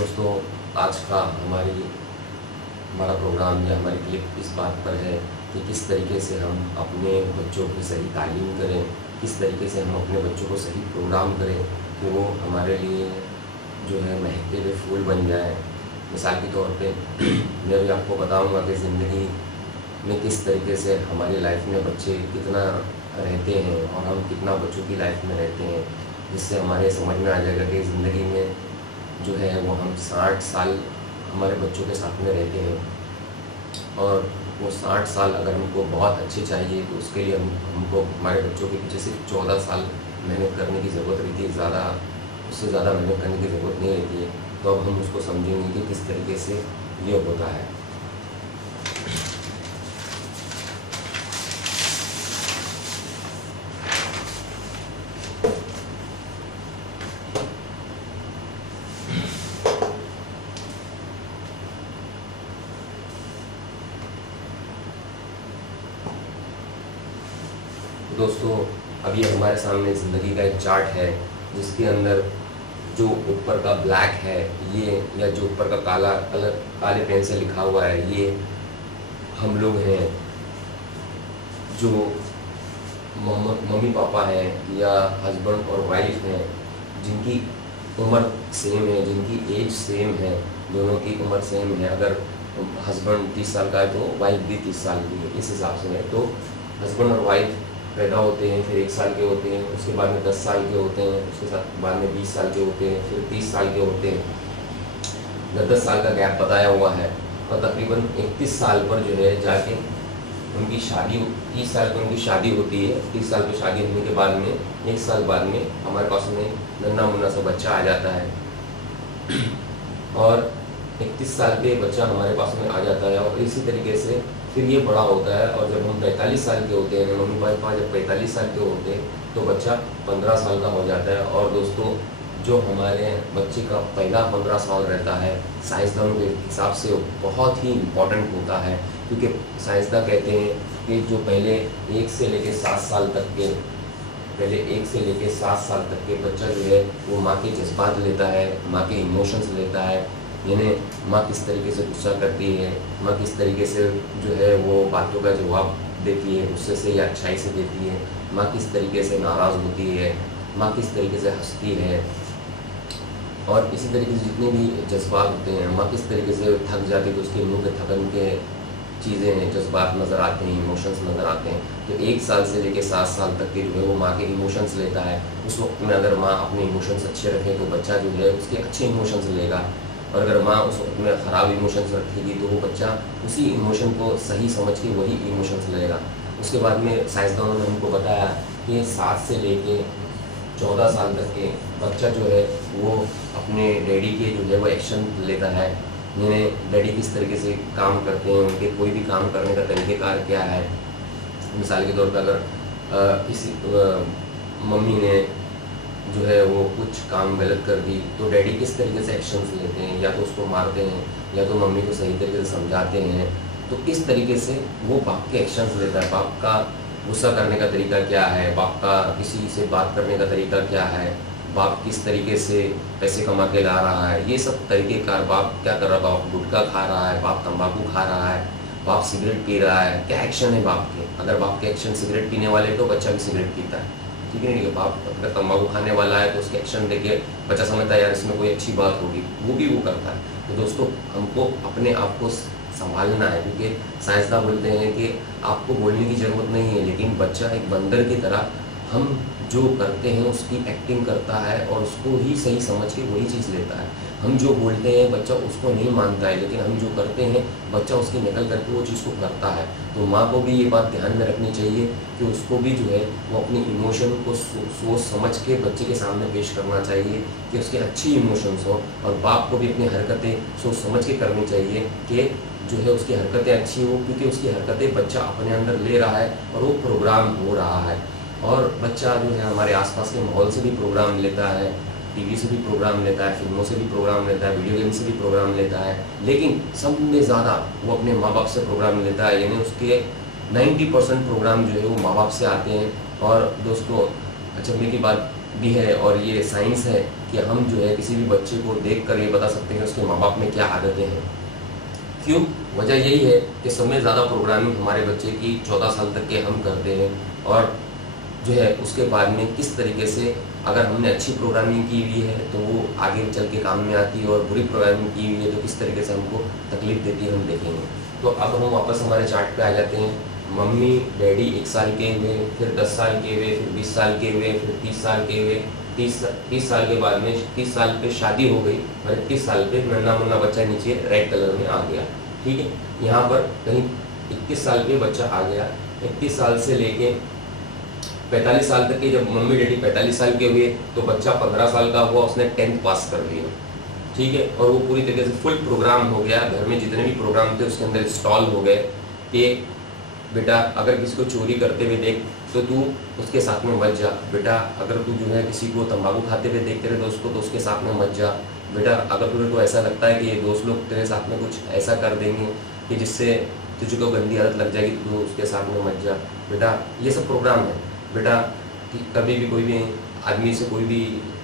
दोस्तों, आज का हमारा प्रोग्राम या हमारी क्लिप इस बात पर है कि किस तरीके से हम अपने बच्चों की सही तालीम करें, किस तरीके से हम अपने बच्चों को सही प्रोग्राम करें कि वो हमारे लिए जो है महकते हुए फूल बन जाए। मिसाल के तौर पे मैं भी आपको बताऊंगा कि ज़िंदगी में किस तरीके से हमारी लाइफ में बच्चे कितना रहते हैं और हम कितना बच्चों की लाइफ में रहते हैं, जिससे हमारे समझ में आ जाएगा कि ज़िंदगी में जो है वो हम 60 साल हमारे बच्चों के साथ में रहते हैं और वो 60 साल अगर हमको बहुत अच्छे चाहिए तो उसके लिए हमको हमारे बच्चों के पीछे सिर्फ 14 साल मेहनत करने की ज़रूरत रहती है। उससे ज़्यादा मेहनत करने की ज़रूरत नहीं रहती है। तो अब हम उसको समझेंगे कि किस तरीके से ये होता है। दोस्तों, अब ये हमारे सामने ज़िंदगी का एक चार्ट है जिसके अंदर जो ऊपर का ब्लैक है ये, या जो ऊपर का काले पेन से लिखा हुआ है ये हम लोग हैं। जो मम्मी पापा हैं या हस्बैंड और वाइफ हैं, जिनकी उम्र सेम है, जिनकी एज सेम है, दोनों की उम्र सेम है। अगर हस्बैंड 30 साल का है तो वाइफ भी 30 साल की है, इस हिसाब से है। तो हस्बैंड और वाइफ पैदा होते हैं, फिर 1 साल के होते हैं, उसके बाद में 10 साल के होते हैं, उसके साथ बाद में 20 साल के होते हैं, फिर 30 साल के होते हैं। 10-10 साल का गैप बताया हुआ है और तकरीबन 31 साल पर जो है जाके उनकी शादी, 30 साल पर उनकी शादी होती है। 30 साल की शादी होने के बाद में 1 साल बाद में हमारे पास में नन्ना मुन्ना सा बच्चा आ जाता है और 31 साल पे बच्चा हमारे पास में आ जाता है और इसी तरीके से फिर ये बड़ा होता है। और जब हम 45 साल के होते हैं, मम्मी पापा जब 45 साल के होते हैं तो बच्चा 15 साल का हो जाता है। और दोस्तों, जो हमारे बच्चे का पहला 15 साल रहता है, साइंसदानों के हिसाब से बहुत ही इम्पोर्टेंट होता है, क्योंकि साइंसदान कहते हैं कि जो पहले 1 से लेकर 7 साल तक के बच्चा जो है वो माँ के जज्बात लेता है, माँ के इमोशंस लेता है। यानी माँ किस तरीके से गुस्सा करती है, माँ किस तरीके से जो है वो बातों का जवाब देती है, गुस्से से या अच्छाई से देती है, माँ किस तरीके से नाराज़ होती है, माँ किस तरीके से हंसती है, और इसी तरीके से जितने भी जज्बात होते हैं, माँ किस तरीके से थक जाती है तो उसके मुँह के थकन के चीज़ें हैं, जज्बात नज़र आते हैं, इमोशंस नज़र आते हैं। तो 1 साल से लेकर 7 साल तक के जो है वो माँ के इमोशंस लेता है। उस वक्त में अगर माँ अपने इमोशंस अच्छे रखे तो बच्चा जो है उसके अच्छे इमोशंस लेगा, और अगर माँ उस वक्त में ख़राब इमोशंस रखेगी तो वो बच्चा उसी इमोशन को सही समझ के वही इमोशंस लेगा। उसके बाद में साइंसदानों ने हमको बताया कि 7 से लेके 14 साल तक के बच्चा जो है वो अपने डैडी के जो है वो एक्शन लेता है। यानी डैडी किस तरीके से काम करते हैं, उनके कोई भी काम करने का तरीक़ेकार क्या है। मिसाल के तौर पर अगर किसी मम्मी ने जो है वो कुछ काम गलत कर दी तो डैडी किस तरीके से एक्शंस लेते हैं, या तो उसको मारते हैं या तो मम्मी को सही तरीके से समझाते हैं। तो इस तरीके से वो बाप के एक्शंस लेता है। बाप का गुस्सा करने का तरीका क्या है, बाप का किसी से बात करने का तरीका क्या है, बाप किस तरीके से पैसे कमा के ला रहा है, ये सब तरीक़ेकार। बाप क्या कर रहा है, बाप गुटखा खा रहा है, बाप तंबाकू खा रहा है, बाप सिगरेट पी रहा है, क्या एक्शन है बाप के। अगर बाप के एक्शन सिगरेट पीने वाले तो बच्चा भी सिगरेट पीता है, ठीक है। नहीं, बाप अगर तंबाकू खाने वाला है तो उसके एक्शन देखे बच्चा समझता है यार इसमें कोई अच्छी बात होगी, वो भी वो करता है। तो दोस्तों, हमको अपने आप को संभालना है, क्योंकि साइंसदान बोलते हैं कि आपको बोलने की ज़रूरत नहीं है, लेकिन बच्चा एक बंदर की तरह हम जो करते हैं उसकी एक्टिंग करता है और उसको ही सही समझ के वही चीज़ लेता है। हम जो बोलते हैं बच्चा उसको नहीं मानता है, लेकिन हम जो करते हैं बच्चा उसकी नकल करके वो चीज़ को करता है। तो माँ को भी ये बात ध्यान में रखनी चाहिए कि उसको भी जो है वो अपनी इमोशन को सोच समझ के बच्चे के सामने पेश करना चाहिए कि उसके अच्छी इमोशंस हो, और बाप को भी अपनी हरकतें सोच समझ के करनी चाहिए कि जो है उसकी हरकतें अच्छी हो, क्योंकि उसकी हरकतें बच्चा अपने अंदर ले रहा है और वो प्रोग्राम हो रहा है। और बच्चा जो है हमारे आसपास के माहौल से भी प्रोग्राम लेता है, टीवी से भी प्रोग्राम लेता है, फिल्मों से भी प्रोग्राम लेता है, वीडियो गेम से भी प्रोग्राम लेता है, लेकिन सब में ज़्यादा वो अपने माँ बाप से प्रोग्राम लेता है। यानी उसके 90% प्रोग्राम जो है वो माँ बाप से आते हैं। और दोस्तों, अचंभे की बात भी है और ये साइंस है कि हम जो है किसी भी बच्चे को देख कर ये बता सकते हैं कि उसके माँ बाप में क्या आदतें हैं। क्यों? वजह यही है कि सबसे ज़्यादा प्रोग्रामिंग हमारे बच्चे की 14 साल तक के हम करते हैं, और जो है उसके बाद में किस तरीके से अगर हमने अच्छी प्रोग्रामिंग की हुई है तो वो आगे चल के काम में आती है, और बुरी प्रोग्रामिंग की हुई है तो किस तरीके से हमको तकलीफ देती है, हम देखेंगे। तो अब हम वापस हमारे चार्ट पे आ जाते हैं। मम्मी डैडी 1 साल के हुए, फिर 10 साल के हुए, फिर 20 साल के हुए, फिर 30 साल के हुए, 30 साल के बाद में 30 साल पे शादी हो गई, और 31 साल पे नन्ना मुन्ना बच्चा नीचे रेड कलर में आ गया। ठीक है, यहाँ पर कहीं 21 साल पे बच्चा आ गया। 31 साल से लेके 45 साल तक के जब मम्मी डैडी 45 साल के हुए तो बच्चा 15 साल का हुआ, उसने 10th पास कर लिया। ठीक है, और वो पूरी तरीके से फुल प्रोग्राम हो गया, घर में जितने भी प्रोग्राम थे उसके अंदर इंस्टॉल हो गए कि बेटा अगर किसी को चोरी करते हुए देख तो तू उसके साथ में मत जा, बेटा अगर तू जो है किसी को तंबाकू खाते हुए देखते रहे दोस्त को तो उसके साथ में मत जा, बेटा अगर तुझे को ऐसा लगता है कि ये दोस्त लोग तेरे साथ में कुछ ऐसा कर देंगे कि जिससे तुझको गंदी आदत लग जाएगी तो तू उसके साथ में मत जा, बेटा ये सब प्रोग्राम है। बेटा कि कभी भी कोई भी आदमी से कोई भी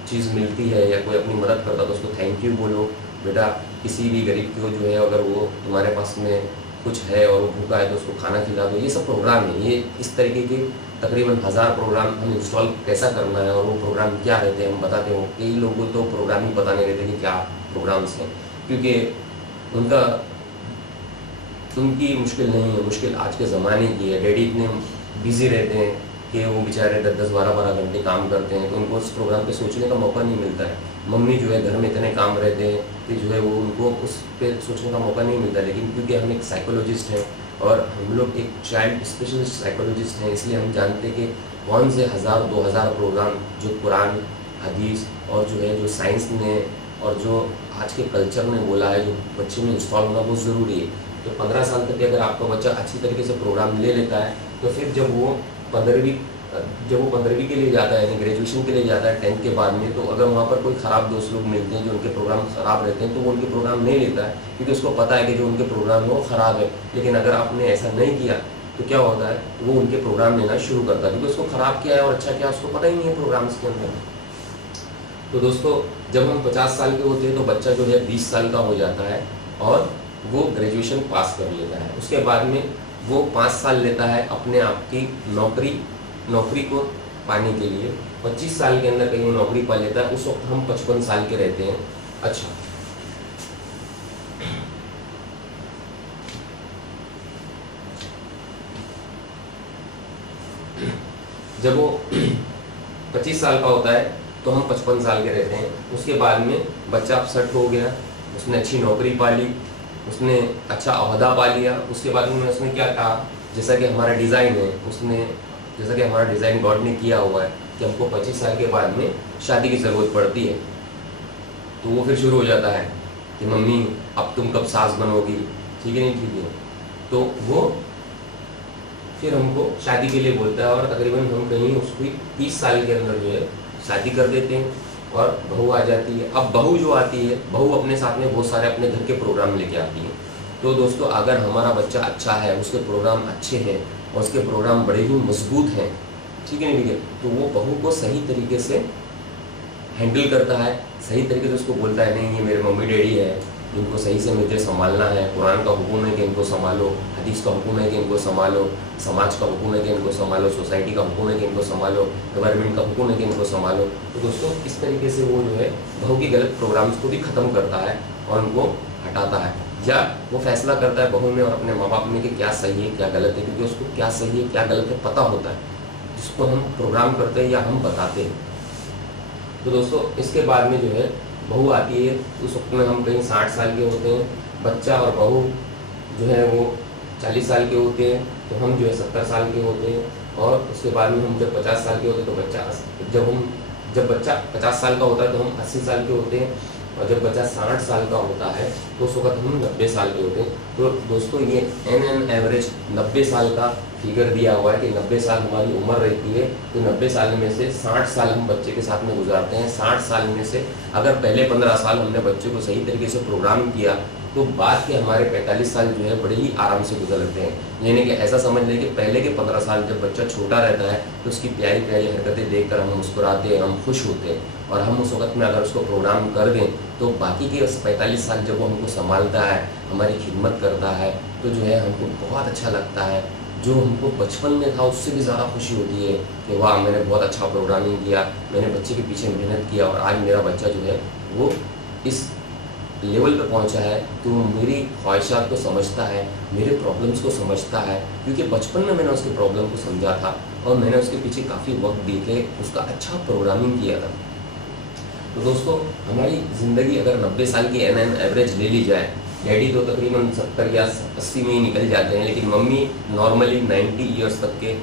चीज़ मिलती है या कोई अपनी मदद करता तो उसको थैंक यू बोलो, बेटा किसी भी गरीब को जो है अगर वो तुम्हारे पास में कुछ है और वो भूखा है तो उसको खाना खिला दो। ये सब प्रोग्राम है, ये इस तरीके के तकरीबन 1000 प्रोग्राम हम इंस्टॉल कैसा करना है और वो प्रोग्राम क्या रहते हैं हम बताते हैं। कई लोगों को तो प्रोग्राम ही पता नहीं रहते कि क्या प्रोग्राम्स हैं, क्योंकि उनकी मुश्किल नहीं है, मुश्किल आज के ज़माने की है। डैडी इतने बिजी रहते हैं कि वो बेचारे 10-10, 12-12 घंटे काम करते हैं, तो उनको उस प्रोग्राम पे सोचने का मौका नहीं मिलता है। मम्मी जो है घर में इतने काम रहते हैं कि जो है वो उनको उस पर सोचने का मौका नहीं मिलता। लेकिन क्योंकि हम एक साइकोलॉजिस्ट हैं और हम लोग एक चाइल्ड स्पेशलिस्ट साइकोलॉजिस्ट हैं, इसलिए हम जानते हैं कि कौन से 1000-2000 प्रोग्राम जो कुरान हदीस और जो है जो साइंस ने और जो आज के कल्चर ने बोला है जो बच्चे में इंस्टॉल होना बहुत ज़रूरी है। तो 15 साल तक अगर आपका बच्चा अच्छी तरीके से प्रोग्राम ले लेता है तो फिर जब वो 15वीं के लिए जाता है, यानी ग्रेजुएशन के लिए जाता है 10th के बाद में, तो अगर वहाँ पर कोई ख़राब दोस्त लोग मिलते हैं जो उनके प्रोग्राम ख़राब रहते हैं तो वो उनके प्रोग्राम नहीं लेता है, क्योंकि उसको पता है कि जो उनके प्रोग्राम है वो ख़राब है। लेकिन अगर आपने ऐसा नहीं किया तो क्या होता है, वो उनके प्रोग्राम लेना शुरू करता है, क्योंकि उसको ख़राब क्या है और अच्छा क्या है उसको पता ही नहीं है प्रोग्राम्स के अंदर। तो दोस्तों जब हम 50 साल के होते हैं तो बच्चा जो है 20 साल का हो जाता है और वो ग्रेजुएशन पास कर लेता है। उसके बाद में वो 5 साल लेता है अपने आप की नौकरी को पाने के लिए। 25 साल के अंदर कहीं वो नौकरी पा लेता है, उस वक्त हम 55 साल के रहते हैं। अच्छा, जब वो 25 साल का होता है तो हम 55 साल के रहते हैं। उसके बाद में बच्चा अब सेट हो गया, उसने अच्छी नौकरी पा ली, उसने अच्छा ओहदा पा लिया। उसके बाद में उसने क्या कहा, जैसा कि हमारा डिज़ाइन गॉड ने किया हुआ है कि हमको 25 साल के बाद में शादी की ज़रूरत पड़ती है, तो वो फिर शुरू हो जाता है कि मम्मी अब तुम कब सास बनोगी, ठीक है नहीं ठीक है। तो वो फिर हमको शादी के लिए बोलता है और तकरीबन हम कहीं उसको 30 साल के अंदर जो है शादी कर देते हैं और बहू आ जाती है। अब बहू जो आती है, बहू अपने साथ में बहुत सारे अपने घर के प्रोग्राम लेके आती है। तो दोस्तों अगर हमारा बच्चा अच्छा है, उसके प्रोग्राम अच्छे हैं और उसके प्रोग्राम बड़े ही मजबूत हैं, ठीक है नहीं ठीक है, तो वो बहू को सही तरीके से हैंडल करता है, सही तरीके से उसको बोलता है नहीं ये मेरे मम्मी डैडी है, इनको सही से मुझे संभालना है, कुरान का हुक्म है कि इनको संभालो, हदीस का हुक्म है कि इनको संभालो, समाज का हुक्म है कि इनको संभालो, सोसाइटी का हुक्म है कि इनको संभालो, गवर्नमेंट का हुक्म है कि इनको संभालो। तो दोस्तों इस तरीके से वो जो है बहू की गलत प्रोग्राम्स को भी ख़त्म करता है और उनको हटाता है, या वो फैसला करता है बहू में और अपने माँ बाप में कि क्या सही है क्या गलत है, क्योंकि उसको क्या सही है क्या गलत है पता होता है, जिसको हम प्रोग्राम करते हैं या हम बताते हैं। तो दोस्तों इसके बाद में जो है बहू आती है, उस वक्त में हम कहीं 60 साल के होते हैं, बच्चा और बहू जो है वो 40 साल के होते हैं, तो हम जो है 70 साल के होते हैं। और उसके बाद में हम जब 50 साल के होते हैं तो जब बच्चा 50 साल का होता है तो हम 80 साल के होते हैं, और जब बच्चा 60 साल का होता है तो उस वक्त हम 90 साल के होते हैं। तो दोस्तों ये एन एवरेज 90 साल का फिगर दिया हुआ है कि 90 साल हमारी उम्र रहती है, तो 90 साल में से 60 साल हम बच्चे के साथ में गुजारते हैं। 60 साल में से अगर पहले 15 साल हमने बच्चे को सही तरीके से प्रोग्राम किया तो बाद के हमारे 45 साल जो है बड़े ही आराम से गुजरते हैं। यानी कि ऐसा समझ लें कि पहले के 15 साल जब बच्चा छोटा रहता है तो उसकी प्यारी प्यारी हरकतें देखकर हम मुस्कुराते हैं, हम खुश होते हैं, और हम उस वक्त में अगर उसको प्रोग्राम कर दें तो बाकी के 45 साल जब वो हमको संभालता है, हमारी खिदमत करता है, तो जो है हमको बहुत अच्छा लगता है। जो हमको बचपन में था उससे भी ज़्यादा खुशी होती है कि वाह, मैंने बहुत अच्छा प्रोग्रामिंग किया, मैंने बच्चे के पीछे मेहनत किया और आज मेरा बच्चा जो है वो इस लेवल पे पहुंचा है तो मेरी ख्वाहिशात को समझता है, मेरे प्रॉब्लम्स को समझता है, क्योंकि बचपन में मैंने उसके प्रॉब्लम को समझा था और मैंने उसके पीछे काफ़ी वक्त दे के उसका अच्छा प्रोग्रामिंग किया था। तो दोस्तों, हमारी ज़िंदगी अगर 90 साल की एन एवरेज ले ली जाए, डैडी तो तकरीबन 70 या 80 में ही निकल जाते हैं, लेकिन मम्मी नॉर्मली 90 ईयर्स तक के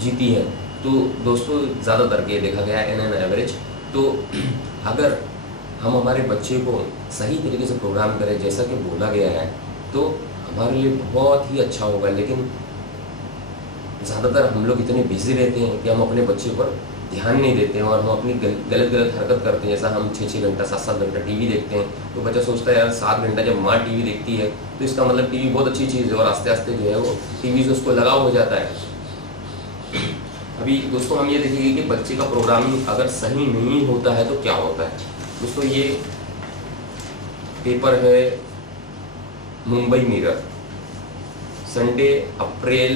जीती है। तो दोस्तों, ज़्यादातर के देखा गया है एन एवरेज। तो अगर हम हमारे बच्चे को सही तरीके से प्रोग्राम करें जैसा कि बोला गया है तो हमारे लिए बहुत ही अच्छा होगा। लेकिन ज़्यादातर हम लोग इतने बिजी रहते हैं कि हम अपने बच्चे पर ध्यान नहीं देते हैं और हम अपनी गलत हरकत करते हैं। जैसा हम 6-6 घंटा 7-7 घंटा टीवी देखते हैं, तो बच्चा सोचता है यार 7 घंटा जब माँ टीवी देखती है तो इसका मतलब टीवी बहुत अच्छी चीज़ है, और आस्ते आस्ते जो है वो टीवी से उसको लगाव हो जाता है। अभी दोस्तों, हम ये देखेंगे कि बच्चे का प्रोग्रामिंग अगर सही नहीं होता है तो क्या होता है। दोस्तों, ये पेपर है मुंबई मिरर, संडे अप्रैल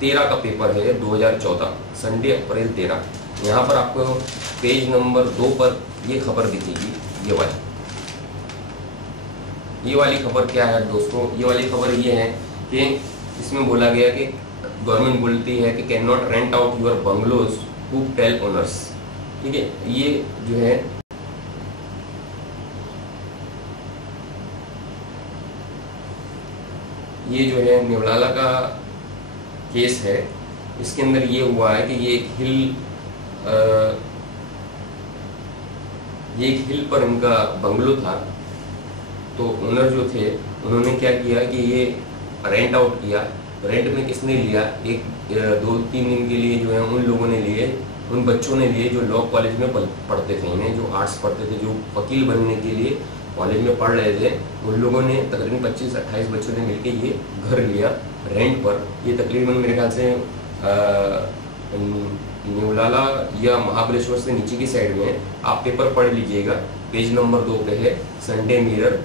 13 का पेपर है 2014, संडे अप्रैल 13। यहाँ पर आपको पेज नंबर 2 पर ये खबर दिखेगी, ये वाली खबर क्या है दोस्तों? ये वाली खबर ये है कि इसमें बोला गया कि गवर्नमेंट बोलती है कि can not rent out your bungalows to tell owners. ठीक है, ये जो है नेवलाला का केस है। इसके अंदर ये हुआ है कि ये एक हिल पर इनका बंगलो था। तो ओनर जो थे उन्होंने क्या किया कि ये रेंट आउट किया। रेंट में किसने लिया? 2-3 दिन के लिए जो है उन लोगों ने लिए, उन बच्चों ने लिए जो लॉ कॉलेज में पढ़ते थे, इन्हें जो आर्ट्स पढ़ते थे, जो वकील बनने के लिए कॉलेज में पढ़ रहे थे, उन लोगों ने तकरीबन 25-28 बच्चों ने मिलकर ये घर लिया रेंट पर। ये तकरीबन मेरे ख्याल से नेवलाला या महाबलेश्वर से नीचे की साइड में। आप पेपर पढ़ लीजिएगा, पेज नंबर 2 पे है, संडे मिरर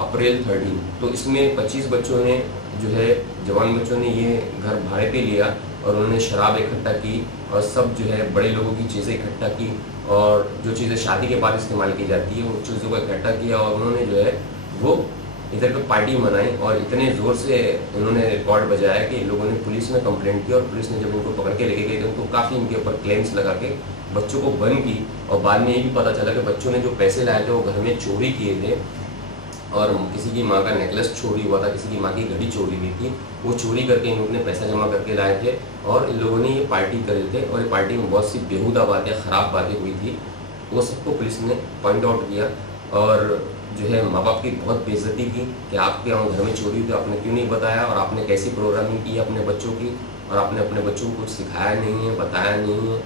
अप्रैल 13। तो इसमें 25 बच्चों ने जो है, जवान बच्चों ने ये घर भाड़े पे लिया और उन्होंने शराब इकट्ठा की और सब जो है बड़े लोगों की चीज़ें इकट्ठा की, और जो चीज़ें शादी के बाद इस्तेमाल की जाती है उन चीज़ों को इकट्ठा किया, और उन्होंने जो है वो इधर पे पार्टी मनाई। और इतने ज़ोर से उन्होंने रिकॉर्ड बजाया कि लोगों ने पुलिस में कंप्लेंट की, और पुलिस ने जब उनको पकड़ के लेके गई तो उनको काफ़ी इनके ऊपर क्लेम्स लगा के बच्चों को बंद की। और बाद में ये भी पता चला कि बच्चों ने जो पैसे लाए थे वो घर में चोरी किए थे, और किसी की माँ का नेकलेस चोरी हुआ था, किसी की माँ की घड़ी चोरी हुई थी, वो चोरी करके इन लोगों ने पैसा जमा करके लाए थे, और इन लोगों ने ये पार्टी करे थे, और ये पार्टी में बहुत सी बेहुदा बातें, ख़राब बातें हुई थी। वो सबको पुलिस ने पॉइंट आउट किया, और जो है माँ बाप की बहुत बेइज्जती की कि आपके यहाँ घर में चोरी हुई तो आपने क्यों नहीं बताया, और आपने कैसी प्रोग्रामिंग की अपने बच्चों की, और आपने अपने बच्चों को कुछ सिखाया नहीं है, बताया नहीं है।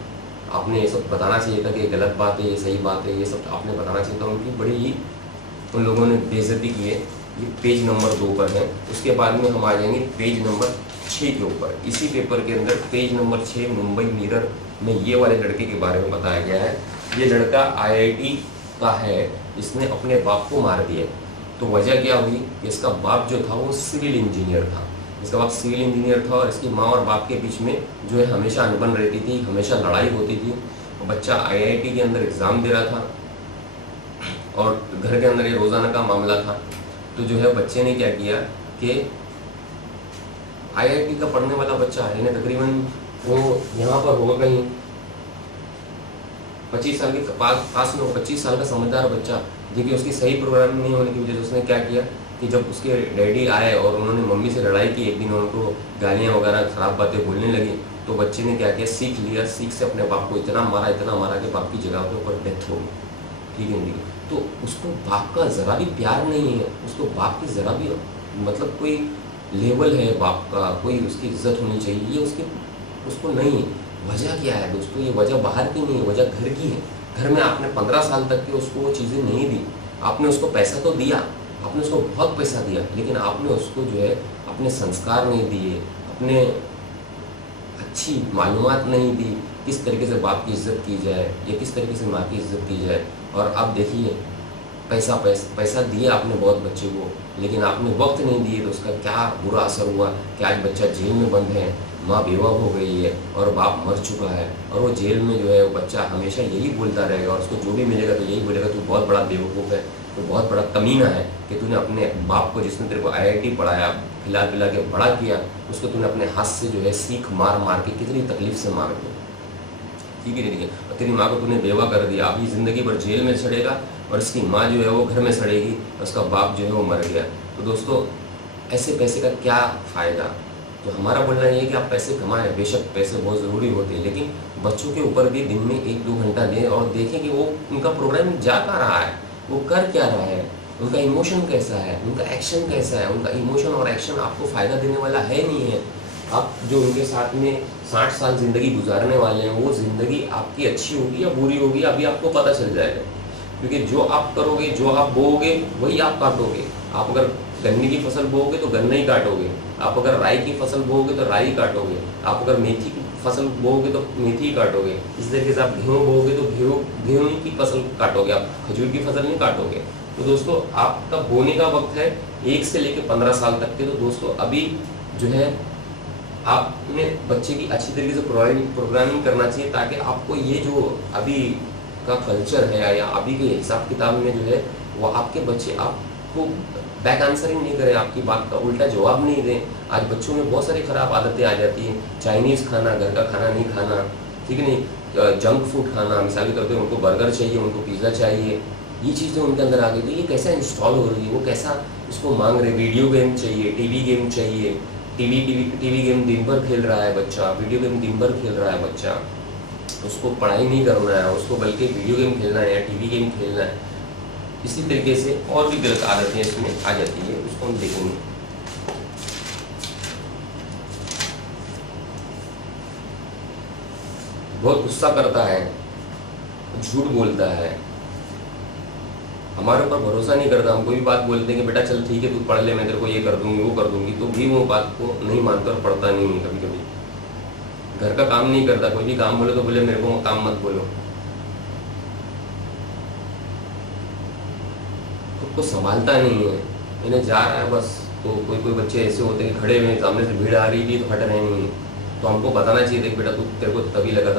आपने ये सब बताना चाहिए था कि ये गलत बात है, ये सही बात है, ये सब आपने बताना चाहिए था। उनकी बड़ी ही उन लोगों ने बेइज्जती की है। ये पेज नंबर 2 पर है। उसके बाद में हम आ जाएंगे पेज नंबर 6 के ऊपर। इसी पेपर के अंदर पेज नंबर 6 मुंबई मिरर में ये वाले लड़के के बारे में बताया गया है। ये लड़का IIT का है, इसने अपने बाप को मार दिया। तो वजह क्या हुई? इसका बाप जो था वो सिविल इंजीनियर था, इसका बाप सिविल इंजीनियर था, और इसकी माँ और बाप के बीच में जो है हमेशा अनबन रहती थी, हमेशा लड़ाई होती थी। बच्चा IIT के अंदर एग्ज़ाम दे रहा था और घर के अंदर ये रोज़ाना का मामला था। तो जो है बच्चे ने क्या किया कि IIT का पढ़ने वाला बच्चा है, इन्हें तकरीबन वो यहाँ पर होगा कहीं 25 साल के पास में, 25 साल का समझदार बच्चा, देखिए उसकी सही प्रोग्रामिंग नहीं होने की वजह से उसने क्या किया कि जब उसके डैडी आए और उन्होंने मम्मी से लड़ाई की, एक दिन उनको गालियाँ वगैरह ख़राब बातें बोलने लगी, तो बच्चे ने क्या किया, सीख लिया, सीख से अपने बाप को इतना मारा कि बाप की जगह के ऊपर डेथ हो गई। ठीक है, तो उसको बाप का ज़रा भी प्यार नहीं है, उसको बाप की ज़रा भी मतलब कोई लेवल है बाप का, कोई उसकी इज्जत होनी चाहिए, ये उसको नहीं। वजह क्या है दोस्तों? ये वजह बाहर की नहीं है, वजह घर की है। घर में आपने 15 साल तक के उसको वो चीज़ें नहीं दी। आपने उसको पैसा तो दिया, आपने उसको बहुत पैसा दिया, लेकिन आपने उसको जो है अपने संस्कार नहीं दिए, अपने अच्छी मालूमात नहीं दी, किस तरीके से बाप की इज़्ज़त की जाए या किस तरीके से माँ की इज़्ज़त की जाए। और अब देखिए, पैसा दिया आपने बहुत बच्चे को, लेकिन आपने वक्त नहीं दिए, तो उसका क्या बुरा असर हुआ कि आज बच्चा जेल में बंद है, माँ बेवा हो गई है और बाप मर चुका है, और वो जेल में जो है वो बच्चा हमेशा यही बोलता रहेगा, और उसको जो भी मिलेगा तो यही बोलेगा, तू बहुत बड़ा बेवकूफ़ है, तो बहुत बड़ा कमीना है कि तूने अपने बाप को, जिसने तेरे को IIT पढ़ाया, खिला पिला के बड़ा किया, उसको तूने अपने हाथ से जो है सीख मार मार के कितनी तकलीफ से मार दिया। ठीक है नहीं? और तेरी माँ को तूने बेवा कर दिया, अभी ज़िंदगी भर जेल में सड़ेगा, और इसकी माँ जो है वो घर में सड़ेगी, और उसका बाप जो है वो मर गया। तो दोस्तों, ऐसे पैसे का क्या फ़ायदा? तो हमारा बोलना ये है कि आप पैसे कमाएं, बेशक पैसे बहुत ज़रूरी होते हैं, लेकिन बच्चों के ऊपर भी दिन में 1-2 घंटा दें और देखें कि वो उनका प्रोग्राम जा कहाँ रहा है, वो कर क्या रहा है, उनका इमोशन कैसा है, उनका एक्शन कैसा है। उनका इमोशन और एक्शन आपको फ़ायदा देने वाला है नहीं है। आप जो उनके साथ में 60 साल ज़िंदगी गुजारने वाले हैं, वो ज़िंदगी आपकी अच्छी होगी या बुरी होगी, अभी आपको पता चल जाएगा। क्योंकि जो आप करोगे, जो आप बोओगे, वही आप काटोगे। आप अगर गन्ने की फसल बोओगे तो गन्ना ही काटोगे, आप अगर राई की फसल बोओगे तो राई काटोगे, आप अगर मेथी की फसल बोओगे तो मेथी ही काटोगे। इस तरीके से आप गेहूँ बोओगे तो गेहूँ की फसल काटोगे, आप खजूर की फसल नहीं काटोगे। तो दोस्तों, आपका बोने का वक्त है 1 से लेकर 15 साल तक के। तो दोस्तों, अभी जो है आपने बच्चे की अच्छी तरीके से प्रोग्रामिंग करना चाहिए, ताकि आपको ये जो अभी का कल्चर है या अभी के हिसाब किताब में जो है वो आपके बच्चे आपको बैक आंसरिंग नहीं करें, आपकी बात का उल्टा जवाब नहीं दें। आज बच्चों में बहुत सारी ख़राब आदतें आ जाती हैं, चाइनीज़ खाना, घर का खाना नहीं खाना, ठीक है नहीं, जंक फूड खाना, मिसाल के तौर पर उनको बर्गर चाहिए, उनको पिज़्ज़ा चाहिए, ये चीज़ें उनके अंदर आ गई। तो ये कैसा इंस्टॉल हो रही है, वो कैसा उसको मांग रहे। वीडियो गेम चाहिए, टीवी गेम चाहिए, टीवी गेम दिन भर खेल रहा है बच्चा, वीडियो गेम दिन भर खेल रहा है बच्चा, उसको पढ़ाई नहीं करना है, उसको बल्कि वीडियो गेम खेलना है या टीवी गेम खेलना है। इसी तरीके से और भी गलत आदतें इसमें आ जाती है, उसको हम देखेंगे। बहुत गुस्सा करता है, झूठ बोलता है, हमारे ऊपर भरोसा नहीं करता। हम कोई भी बात बोलते हैं कि बेटा चल ठीक है, तू पढ़ ले, मैं तेरे को ये कर दूंगी, वो कर दूंगी, तो भी वो बात को नहीं मानता और पढ़ता नहीं है। कभी कभी घर का काम नहीं करता, कोई भी काम बोले तो बोले मेरे को काम मत बोलो। खुद को संभालता नहीं है, इन्हें जा रहा है बस। तो कोई बच्चे ऐसे होते हैं कि खड़े हुए सामने से भीड़ आ रही थी तो हट रहे नहीं, तो हमको बताना चाहिए देख बेटा, तू तेरे को तभी लगा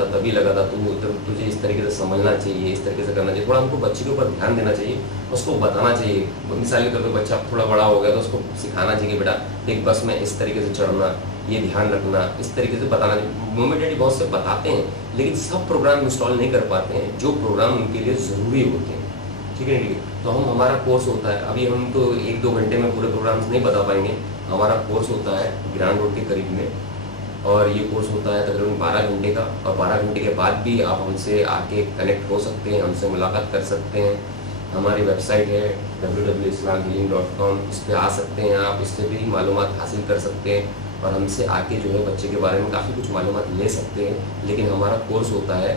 था, तुझे इस तरीके से समझना चाहिए, इस तरीके से करना चाहिए। थोड़ा हमको बच्चे के ऊपर ध्यान देना चाहिए, उसको बताना चाहिए। मिसाल के तौर पर बच्चा थोड़ा बड़ा हो गया तो उसको सिखाना चाहिए कि बेटा देख, बस में इस तरीके से चढ़ना, ये ध्यान रखना, इस तरीके से बताना चाहिए। मम्मी डैडी बहुत से बताते हैं, लेकिन सब प्रोग्राम इंस्टॉल नहीं कर पाते हैं जो प्रोग्राम उनके लिए ज़रूरी होते हैं। ठीक है नहीं? तो हमारा कोर्स होता है, अभी हम तो 1-2 घंटे में पूरे प्रोग्राम्स नहीं बता पाएंगे। हमारा कोर्स होता है ग्रांड रोड के करीब में, और ये कोर्स होता है तकरीबन 12 घंटे का। और 12 घंटे के बाद भी आप हमसे आके कनेक्ट हो सकते हैं, हमसे मुलाकात कर सकते हैं। हमारी वेबसाइट है www.islamhealing.com, इस पर आ सकते हैं आप, इससे भी मालूमात हासिल कर सकते हैं और हमसे आके जो है बच्चे के बारे में काफ़ी कुछ मालूमात ले सकते हैं। लेकिन हमारा कोर्स होता है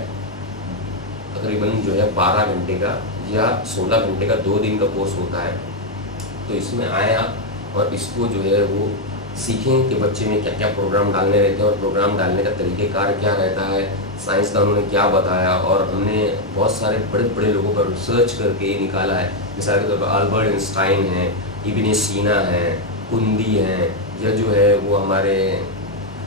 तकरीबन जो है 12 घंटे का या 16 घंटे का, 2 दिन का कोर्स होता है। तो इसमें आए आप और इसको जो है वो सीखें कि बच्चे में क्या क्या प्रोग्राम डालने रहते हैं और प्रोग्राम डालने का तरीक़ेकार क्या रहता है, साइंसदानों ने क्या बताया। और हमने बहुत सारे बड़े बड़े लोगों पर रिसर्च करके ये निकाला है। मिसाल के तौर पर अल्बर्ट आइंस्टाइन है, इब्न सीना है, कुंदी हैं, या जो है वो हमारे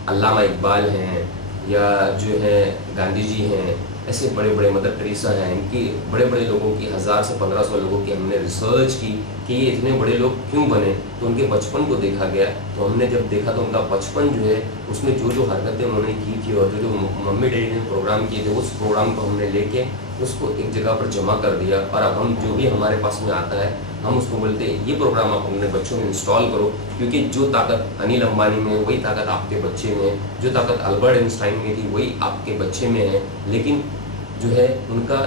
अल्लामा इकबाल हैं, या जो है गांधी जी हैं, ऐसे बड़े बड़े मदर टेरेसा हैं। इनकी बड़े बड़े लोगों की 1000 से 1500 लोगों की हमने रिसर्च की कि ये इतने बड़े लोग क्यों बने। तो उनके बचपन को देखा गया, तो हमने जब देखा तो उनका बचपन जो है उसमें जो जो हरकतें उन्होंने की थी और जो जो मम्मी डैडी ने प्रोग्राम किए थे, उस प्रोग्राम को हमने लेके उसको एक जगह पर जमा कर दिया। और अब हम जो भी हमारे पास में आता है हम उसको बोलते हैं ये प्रोग्राम आप अपने बच्चों में इंस्टॉल करो, क्योंकि जो ताकत अनिल अंबानी में वही ताकत आपके बच्चे में है, जो ताकत अल्बर्ट आइंस्टाइन में थी वही आपके बच्चे में है। लेकिन जो है उनका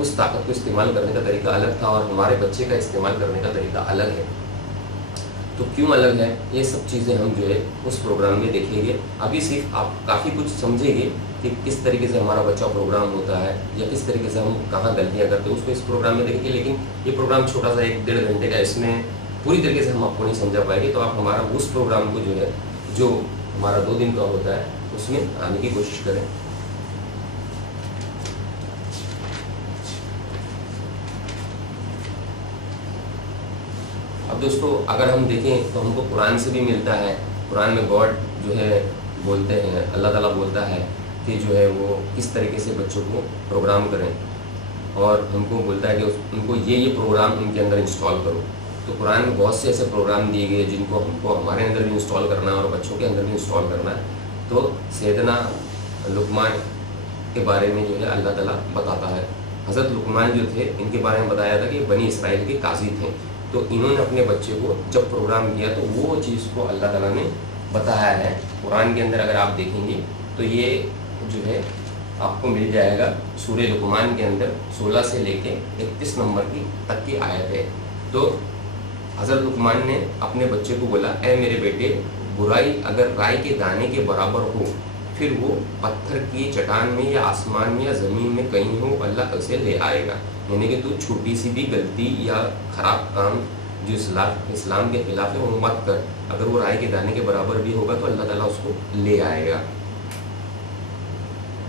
उस ताकत को इस्तेमाल करने का तरीका अलग था और हमारे बच्चे का इस्तेमाल करने का तरीका अलग है। तो क्यों अलग है, ये सब चीज़ें हम जो है उस प्रोग्राम में देखेंगे। अभी सिर्फ आप काफ़ी कुछ समझेंगे कि किस तरीके से हमारा बच्चा प्रोग्राम होता है या किस तरीके से हम कहाँ गलतियाँ करते हैं, उसको इस प्रोग्राम में देखेंगे। लेकिन ये प्रोग्राम छोटा सा 1-1.5 घंटे का, इसमें पूरी तरीके से हम आपको नहीं समझा पाएंगे। तो आप हमारा उस प्रोग्राम को जो है, जो हमारा 2 दिन का होता है, उसमें आने की कोशिश करें। अब दोस्तों अगर हम देखें तो हमको कुरान से भी मिलता है। कुरान में गॉड जो है बोलते हैं, अल्लाह ताला बोलता है कि जो है वो किस तरीके से बच्चों को प्रोग्राम करें, और हमको बोलता है कि उनको ये प्रोग्राम उनके अंदर इंस्टॉल करो। तो कुरान में बहुत से ऐसे प्रोग्राम दिए गए जिनको हमको हमारे अंदर भी इंस्टॉल करना है और बच्चों के अंदर भी इंस्टॉल करना है। तो सैयदना लुकमान के बारे में जो है अल्लाह ताला बताता है। हज़रत लुकमान जो थे, इनके बारे में बताया था कि बनी इसराइल के काजी थे। तो इन्होंने अपने बच्चे को जब प्रोग्राम किया तो वो चीज़ को अल्लाह ताला ने बताया है कुरान के अंदर। अगर आप देखेंगे तो ये जो है आपको मिल जाएगा सूरह लुकमान के अंदर 16 से लेके 31 नंबर की तक की आयत है। तो हज़रत लुकमान ने अपने बच्चे को बोला, ऐ मेरे बेटे, बुराई अगर राई के दाने के बराबर हो, फिर वो पत्थर की चट्टान में या आसमान में या ज़मीन में कहीं हो, अल्लाह उसे ले आएगा। यानी कि तू छोटी सी भी गलती या ख़राब काम जो इस्लाम के खिलाफ है वो मत कर। अगर वो राई के दाने के बराबर भी होगा तो अल्लाह ताला उसको ले आएगा,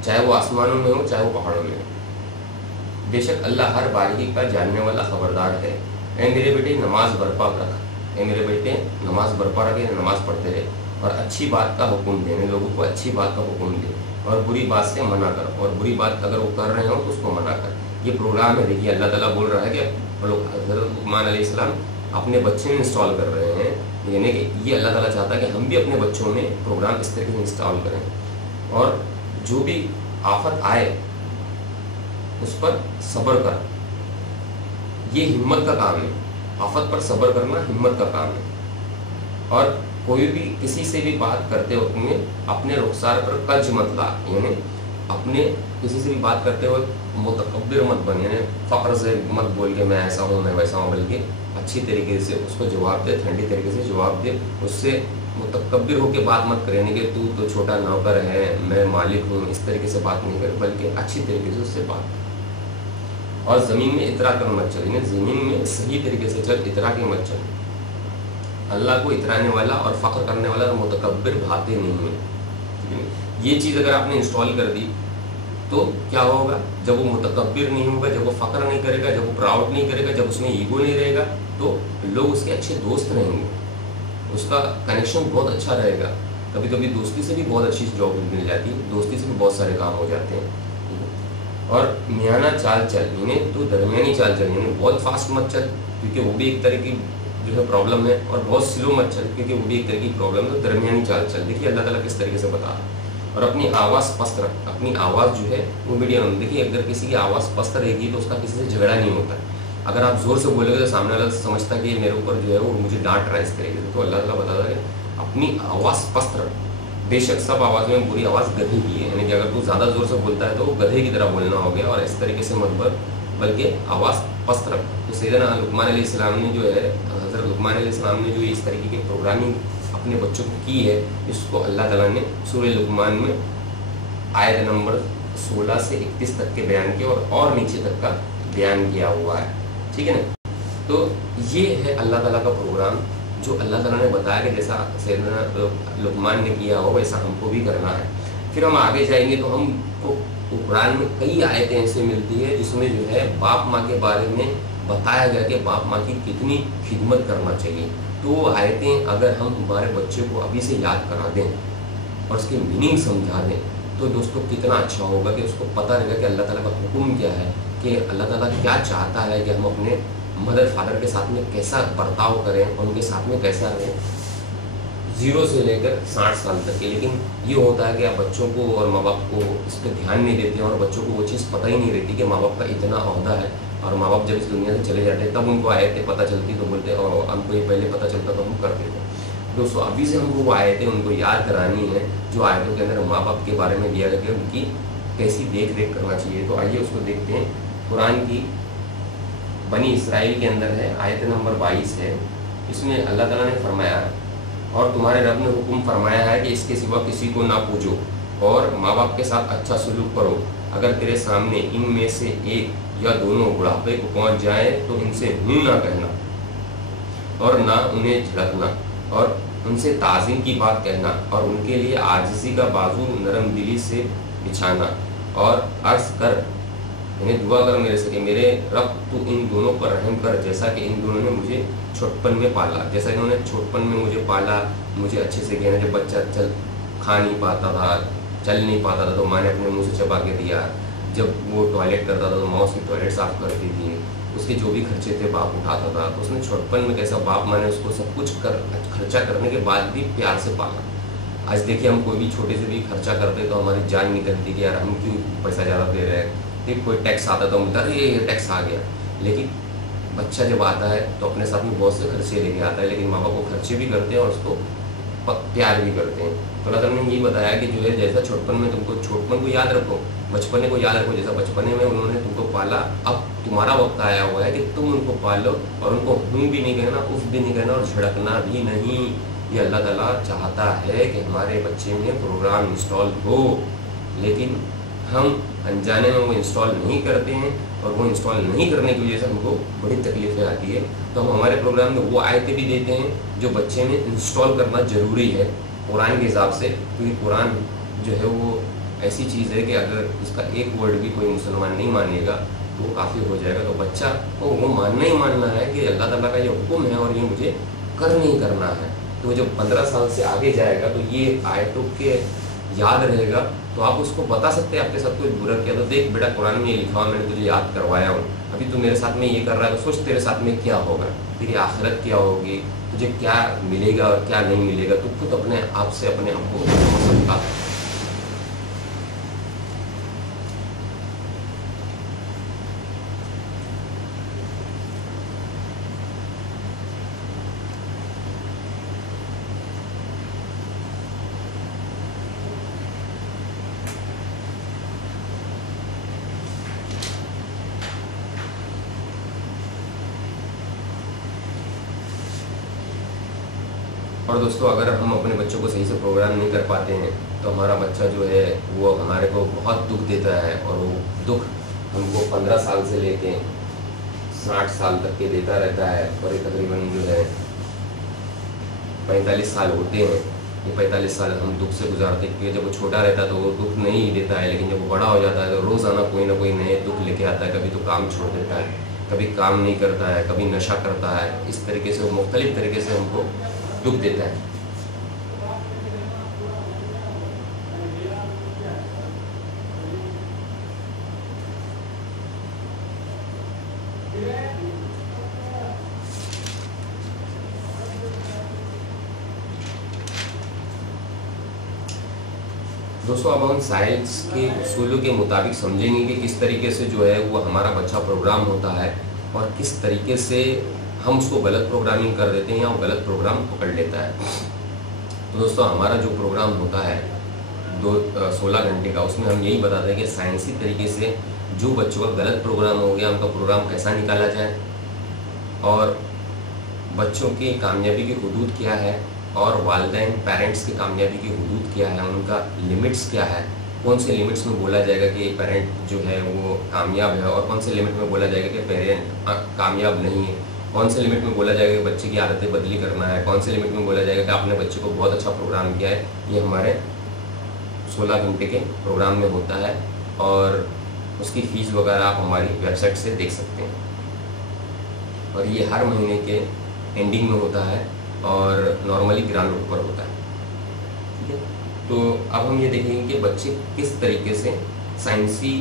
चाहे वो आसमानों में हो चाहे वो पहाड़ों में हो। बेशक अल्लाह हर बारीकी का जानने वाला खबरदार है। ऐ मेरे बेटे नमाज बरपा रख, ऐ मेरे बेटे नमाज बरपा रखे, नमाज पढ़ते रहे, और अच्छी बात का हुक्म देने, लोगों को अच्छी बात का हुक्म दे, और बुरी बात से मना कर, और बुरी बात अगर वो कर रहे हो तो उसको मना कर। ये प्रोग्राम है। देखिए अल्लाह ताला बोल रहा है कि हज़रत लुकमान अलैहिस्सलाम अपने बच्चे में इंस्टॉल कर रहे हैं, यानी कि ये अल्लाह ताला चाहता है कि हम भी अपने बच्चों में प्रोग्राम इस तरीके से इंस्टॉल करें। और जो भी आफत आए उस पर सब्र कर, ये हिम्मत का काम है। आफत पर सब्र करना हिम्मत का काम है। और कोई भी किसी से भी बात करते वक्त में अपने रुखसार पर कज मत ला, यानी अपने किसी से भी बात करते वक्त मुतकब्बिर मत बन, यानी फ़ख्र से मत बोल के मैं ऐसा हूँ मैं वैसा हूँ, बल्कि अच्छी तरीके से उसको जवाब दे, ठंडी तरीके से जवाब दे। उससे मुतकब्बिर होकर बात मत करे, यानी कि तू तो छोटा नौकर है मैं मालिक हूँ, इस तरीके से बात नहीं कर, बल्कि अच्छी तरीके से उससे बात। और ज़मीन में इतरा कर मत चल, यानी ज़मीन में सही तरीके से चल, इतरा के मत चल। अल्लाह को इतराने वाला और फ़ख्र करने वाला और मुतकब्बिर भाते नहीं है। ये चीज़ अगर आपने इंस्टॉल कर दी तो क्या होगा, जब वो मुतकब्बिर नहीं होगा, जब वो फ़ख्र नहीं करेगा, जब वो प्राउड नहीं करेगा, जब उसमें ईगो नहीं रहेगा, तो लोग उसके अच्छे दोस्त रहेंगे, उसका कनेक्शन बहुत अच्छा रहेगा। कभी कभी दोस्ती से भी बहुत अच्छी जॉब मिल जाती है, दोस्ती से भी बहुत सारे काम हो जाते हैं। और मियाना चाल चल, यानी तो दरमियानी चाल चल, यानी बहुत फास्ट मत चल क्योंकि वो भी एक तरह की जो है प्रॉब्लम है, और बहुत स्लो मत चल क्योंकि वो भी एक तरह की प्रॉब्लम है। तो दरमियानी चाल चल। देखिए अल्लाह ताला किस तरीके से बता रहा है। और अपनी आवाज़ पस्त रख, अपनी आवाज़ जो है वो मीडियम। देखिए अगर किसी की आवाज़ पस्त रहेगी तो उसका किसी से झगड़ा नहीं होता। अगर आप ज़ोर से बोलोगे तो सामने वाला समझता है कि मेरे ऊपर जो है वो मुझे डांट रहा है इस तरीके से। तो अल्लाह ताला बताता है अपनी आवाज़ पस्त रख। बेशक सब आवाज़ में बुरी आवाज़ गधे की है, यानी कि अगर तू ज़्यादा ज़ोर से बोलता है तो वो गधे की तरह बोलना हो गया, और इस तरीके से मत बोल, बल्कि आवाज़ पस्त रख। तो सैयदना लुकमान अलैहिस्सलाम ने जो है, हज़रत लुकमान अलैहिस्सलाम ने जो इस तरीके की प्रोग्रामिंग अपने बच्चों को की है, इसको अल्लाह ताला ने सूरह लुकमान में आयत नंबर 16 से 31 तक के बयान किया और नीचे तक का बयान किया हुआ है। ठीक है ना। तो ये है अल्लाह ताला का प्रोग्राम जो अल्लाह ताला ने बताया कि जैसा सैयदना लुकमान ने किया हो वैसा हमको भी करना है। फिर हम आगे जाएंगे तो हमको कुरान में कई आयतें ऐसे मिलती है जिसमें जो है बाप माँ के बारे में बताया गया कि बाप माँ की कितनी खिदमत करना चाहिए। तो वो आयतें अगर हम हमारे बच्चे को अभी से याद करा दें और उसके मीनिंग समझा दें तो दोस्तों कितना अच्छा होगा कि उसको पता रहेगा कि अल्लाह ताला का हुक्म क्या है, कि अल्लाह ताला क्या चाहता है कि हम अपने मदर फादर के साथ में कैसा बर्ताव करें, उनके साथ में कैसा रहें 0 से लेकर 60 साल तक के। लेकिन ये होता है कि आप बच्चों को और माँ बाप को इस पर ध्यान नहीं देते हैं और बच्चों को वो चीज़ पता ही नहीं रहती कि माँ बाप का इतना ओहदा है, और माँ बाप जब इस दुनिया से चले जाते हैं तब उनको आयतें पता चलती तो बोलते और हमको ये पहले पता चलता तो हम कर देते। दोस्तों अभी से हमको वो आयतें उनको याद करानी है जो आयतों के अंदर माँ बाप के बारे में दिया गया कि उनकी कैसी देख रेख करना चाहिए। तो आइए उसको देखते हैं। कुरान की बनी इसराइल के अंदर है, आयत नंबर 22 है इसमें अल्लाह ताला ने फरमाया है, और तुम्हारे रब ने हुक्म फरमाया है कि इसके सिवा किसी को ना पूजो और माँ बाप के साथ अच्छा सलूक करो। अगर तेरे सामने इनमें से एक या दोनों बुढ़ापे को पहुँच जाए तो इनसे हूँ ना कहना और ना उन्हें झड़कना और उनसे ताज़ीम की बात कहना और उनके लिए आजिज़ी का बाजू नरम दिली से बिछाना और अर्ज कर, इन्हें दुआ कर मेरे से कि मेरे रब तू इन दोनों पर रहम कर, जैसा कि इन दोनों ने मुझे छोटपन में पाला, जैसा इन्होंने छोटपन में मुझे पाला, मुझे अच्छे से कहना। जब बच्चा खा नहीं पाता था, चल नहीं पाता था तो माँ ने अपने मुँह से चबा के दिया। जब वो टॉयलेट करता था तो माँ उसकी टॉयलेट साफ़ करती थी। उसके जो भी खर्चे थे बाप उठाता था। तो उसने छोटपन में कैसा बाप माँ ने उसको सब कुछ खर्चा करने के बाद भी प्यार से पाला। आज देखिए हम कोई भी छोटे से भी खर्चा करते तो हमारी जान निकलती कि यार हम क्यों पैसा ज़्यादा दे रहे हैं। ठीक, कोई टैक्स आता तो मिलता अरे ये टैक्स आ गया। लेकिन बच्चा जब आता है तो अपने साथ में बहुत से खर्चे लेके आता है, लेकिन माँ बाप को खर्चे भी करते हैं और उसको प्यार भी करते हैं। तो अल्लाह ताला ने यही बताया कि जो है जैसा छोटपन में तुमको छोटपन को याद रखो, बचपने को याद रखो, जैसा बचपने में उन्होंने तुमको पाला, अब तुम्हारा वक्त आया हुआ है कि तुम उनको पालो और उनको हूँ भी नहीं कहना, उफ भी नहीं कहना और झड़कना भी नहीं। ये अल्लाह ताला चाहता है कि हमारे बच्चे में प्रोग्राम इंस्टॉल हो, लेकिन हम अनजाने में वो इंस्टॉल नहीं करते हैं और वो इंस्टॉल नहीं करने की वजह से हमको बड़ी तकलीफें आती है। तो हम हमारे प्रोग्राम में वो आयतें भी देते हैं जो बच्चे में इंस्टॉल करना ज़रूरी है कुरान के हिसाब से, क्योंकि कुरान जो है वो ऐसी चीज़ है कि अगर इसका एक वर्ड भी कोई मुसलमान नहीं मानेगा तो वो काफ़ी हो जाएगा। तो बच्चा को वो मानना ही मानना है कि अल्लाह ताला का ये हुक्म है और ये मुझे करना ही करना है। तो जब 15 साल से आगे जाएगा तो ये आयतों के याद रहेगा, तो आप उसको बता सकते हैं आपके साथ कोई बुरा किया तो देख बेटा कुरान में ये लिखा हुआ, मैंने तुझे याद करवाया हूँ, अभी तू मेरे साथ में ये कर रहा है तो सोच तेरे साथ में क्या होगा, तेरी आखिरत क्या होगी, तुझे क्या मिलेगा और क्या नहीं मिलेगा। तो खुद अपने आप से अपने आप को समझता है। और दोस्तों अगर हम अपने बच्चों को सही से प्रोग्राम नहीं कर पाते हैं तो हमारा बच्चा जो है वो हमारे को बहुत दुख देता है, और वो दुख हमको 15 साल से लेके 60 साल तक के देता रहता है। और ये तकरीबन जो है 45 साल होते हैं, ये 45 साल हम दुख से गुजारते हैं, क्योंकि जब वो छोटा रहता है तो वो दुख नहीं देता है, लेकिन जब वो बड़ा हो जाता है तो रोज़ाना कोई ना कोई नए दुख लेके आता है। कभी तो काम छोड़ देता है, कभी काम नहीं करता है, कभी नशा करता है, इस तरीके से वो मुख्तलिफ तरीके से हमको दुख देता है। दोस्तों अब हम साइंस के उसूलों के मुताबिक समझेंगे कि किस तरीके से जो है वो हमारा बच्चा प्रोग्राम होता है और किस तरीके से हम उसको गलत प्रोग्रामिंग कर देते हैं या वो गलत प्रोग्राम पकड़ लेता है। तो दोस्तों हमारा जो प्रोग्राम होता है 16 घंटे का, उसमें हम यही बताते हैं कि साइंसी तरीके से जो बच्चों का गलत प्रोग्राम हो गया उनका प्रोग्राम कैसा निकाला जाए, और बच्चों की कामयाबी की हुदूद क्या है, और वालिदैन पेरेंट्स की कामयाबी की हुदूद क्या है, उनका लिमिट्स क्या है, कौन से लिमिट्स में बोला जाएगा कि पेरेंट जो है वो कामयाब है और कौन से लिमिट में बोला जाएगा कि पेरेंट कामयाब नहीं है, कौन से लिमिट में बोला जाएगा कि बच्चे की आदतें बदली करना है, कौन से लिमिट में बोला जाएगा कि आपने बच्चे को बहुत अच्छा प्रोग्राम किया है। ये हमारे 16 घंटे के प्रोग्राम में होता है और उसकी फ़ीस वगैरह आप हमारी वेबसाइट से देख सकते हैं। और ये हर महीने के एंडिंग में होता है और नॉर्मली ग्राउंड रूट पर होता है। ठीक है, तो अब हम ये देखेंगे कि बच्चे किस तरीके से साइंसी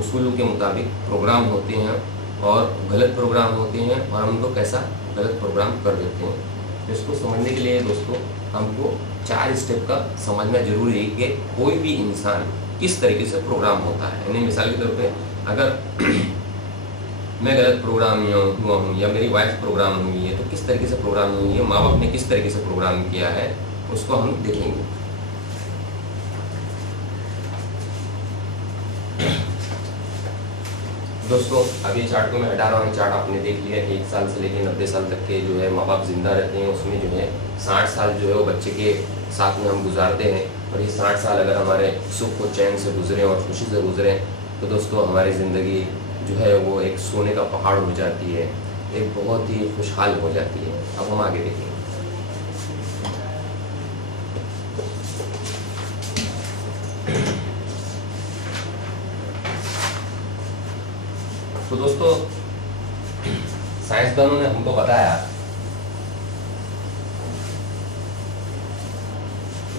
उसूलों के मुताबिक प्रोग्राम होते हैं और गलत प्रोग्राम होते हैं और हम उनको कैसा गलत प्रोग्राम कर देते हैं। तो इसको समझने के लिए दोस्तों हमको 4 स्टेप का समझना जरूरी है कि कोई भी इंसान किस तरीके से प्रोग्राम होता है। यानी मिसाल के तौर पे अगर मैं गलत प्रोग्राम हुआ हूँ या मेरी वाइफ प्रोग्राम हुई है तो किस तरीके से प्रोग्राम हुई है, माँ बाप ने किस तरीके से प्रोग्राम किया है, उसको हम देखेंगे। दोस्तों अब ये चार्ट को मैं हटा रहा हूँ। चार्ट आपने देख लिया, 1 साल से लेकर 90 साल तक के जो है माँ बाप जिंदा रहते हैं, उसमें जो है 60 साल जो है वो बच्चे के साथ में हम गुजारते हैं। और ये 60 साल अगर हमारे सुख और चैन से गुजरे और खुशी से गुजरे तो दोस्तों हमारी ज़िंदगी जो है वो एक सोने का पहाड़ हो जाती है, एक बहुत ही खुशहाल हो जाती है। अब हम आगे देखेंगे। तो दोस्तों साइंसदानों ने हमको बताया,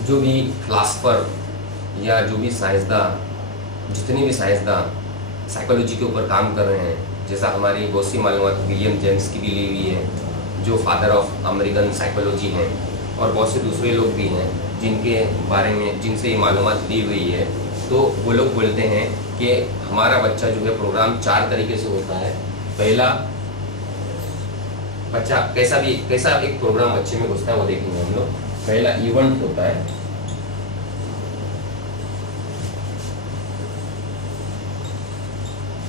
जो भी फिलासफर या जो भी साइंसदान, जितने भी साइंसदान साइकोलॉजी के ऊपर काम कर रहे हैं, जैसा हमारी बहुत सी मालूमात विलियम जेम्स की भी ली हुई है, जो फादर ऑफ अमेरिकन साइकोलॉजी हैं, और बहुत से दूसरे लोग भी हैं जिनके बारे में जिनसे ये मालूमात ली हुई है। तो वो लोग बोलते हैं कि हमारा बच्चा जो है प्रोग्राम 4 तरीके से होता है। पहला, बच्चा कैसा एक प्रोग्राम बच्चे में घुसता है वो देखेंगे हम लोग। पहला इवेंट होता है,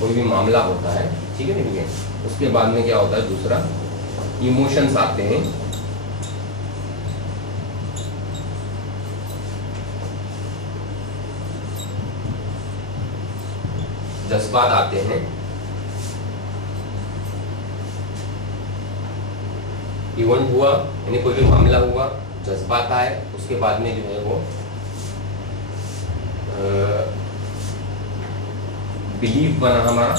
कोई भी मामला होता है, ठीक है ना। उसके बाद में क्या होता है, दूसरा इमोशंस आते हैं, जज्बात आते हैं, इवेंट हुआ यानी कोई भी मामला हुआ, जज्बात आए, उसके बाद में जो है वो बिलीफ बना हमारा,